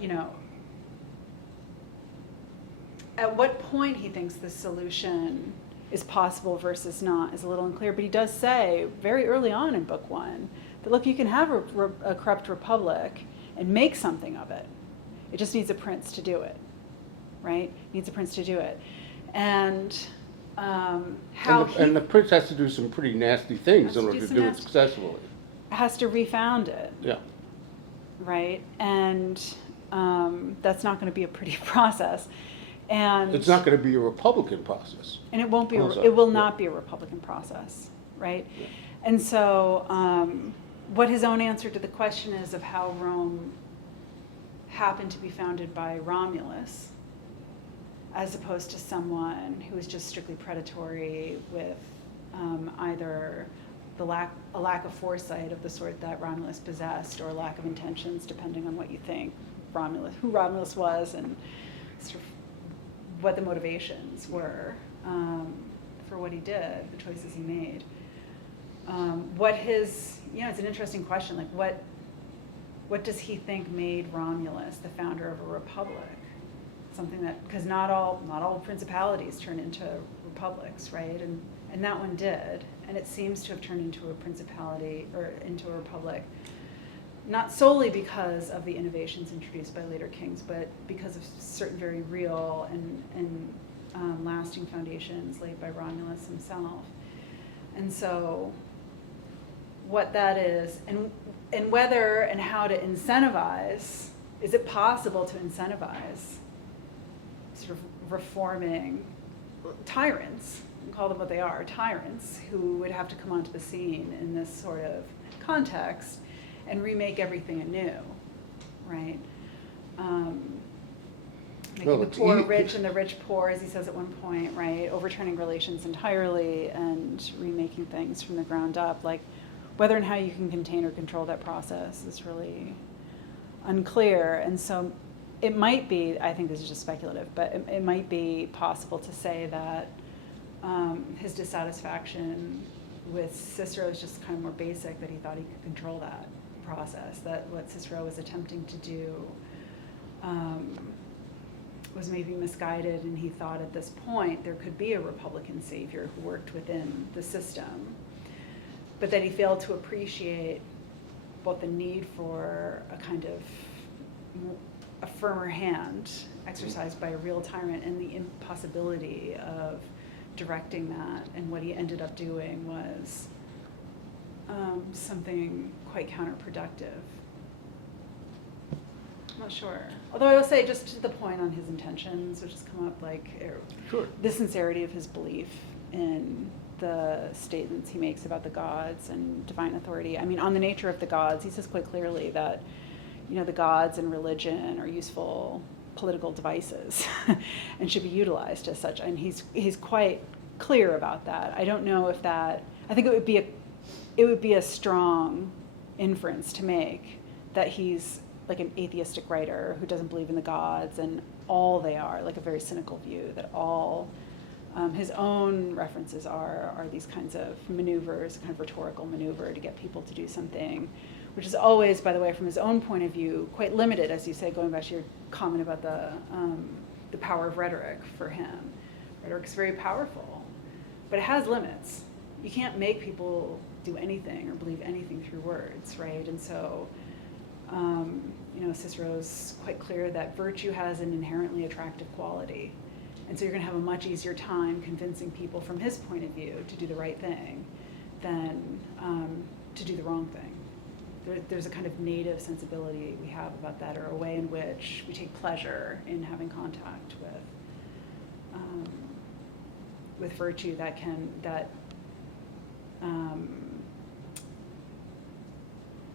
at what point he thinks the solution is possible versus not is a little unclear, but he does say very early on in Book 1 that, look, you can have a corrupt republic and make something of it. It just needs a prince to do it, right? Needs a prince to do it. And and the prince has to do some pretty nasty things in order to do it successfully. Has to refound it. Yeah. Right? And that's not going to be a pretty process. And it's not going to be a Republican process. And it won't be. Also, it will not be a Republican process, right? Yeah. And so, what his own answer to the question is of how Rome happened to be founded by Romulus, as opposed to someone who was just strictly predatory with either a lack of foresight of the sort that Romulus possessed, or lack of intentions, depending on what you think who Romulus was, and sort of what the motivations were for what he did, the choices he made. It's an interesting question. Like, what does he think made Romulus the founder of a republic? Something that, because not all principalities turn into republics, right? And that one did, and it seems to have turned into a principality or into a republic, not solely because of the innovations introduced by later kings, but because of certain very real and lasting foundations laid by Romulus himself. And so, what that is, and whether and how to incentivize, is it possible to incentivize sort of reforming tyrants, and call them what they are, tyrants, who would have to come onto the scene in this sort of context and remake everything anew, right? Making the poor rich and the rich poor, as he says at one point, right? Overturning relations entirely and remaking things from the ground up. Like, whether and how you can contain or control that process is really unclear. And so it might be, I think this is just speculative, but it might be possible to say that his dissatisfaction with Cicero is just kind of more basic, that he thought he could control that process, that what Cicero was attempting to do was maybe misguided, and he thought at this point there could be a Republican savior who worked within the system, but that he failed to appreciate both the need for a kind of a firmer hand exercised by a real tyrant and the impossibility of directing that. And what he ended up doing was something quite counterproductive. I'm not sure. Although I will say, just to the point on his intentions, which has come up, Sure. the sincerity of his belief in the statements he makes about the gods and divine authority. I mean, on the nature of the gods, he says quite clearly that, the gods and religion are useful political devices and should be utilized as such. And he's quite clear about that. I don't know if that. I think it would be a strong inference to make that he's like an atheistic writer who doesn't believe in the gods and all they are, like a very cynical view that all his own references are these kinds of maneuvers, kind of rhetorical maneuver to get people to do something, which is always, by the way, from his own point of view, quite limited, as you say, going back to your comment about the power of rhetoric for him. Rhetoric is very powerful, but it has limits. You can't make people do anything or believe anything through words, right? And so, Cicero's quite clear that virtue has an inherently attractive quality. And so you're going to have a much easier time convincing people from his point of view to do the right thing than to do the wrong thing. There's a kind of native sensibility we have about that, or a way in which we take pleasure in having contact with virtue that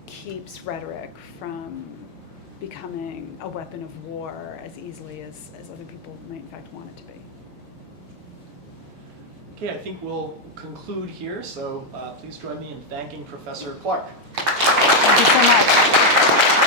keeps rhetoric from becoming a weapon of war as easily as other people might in fact want it to be. Okay, I think we'll conclude here, so please join me in thanking Professor Clarke. Thank you so much.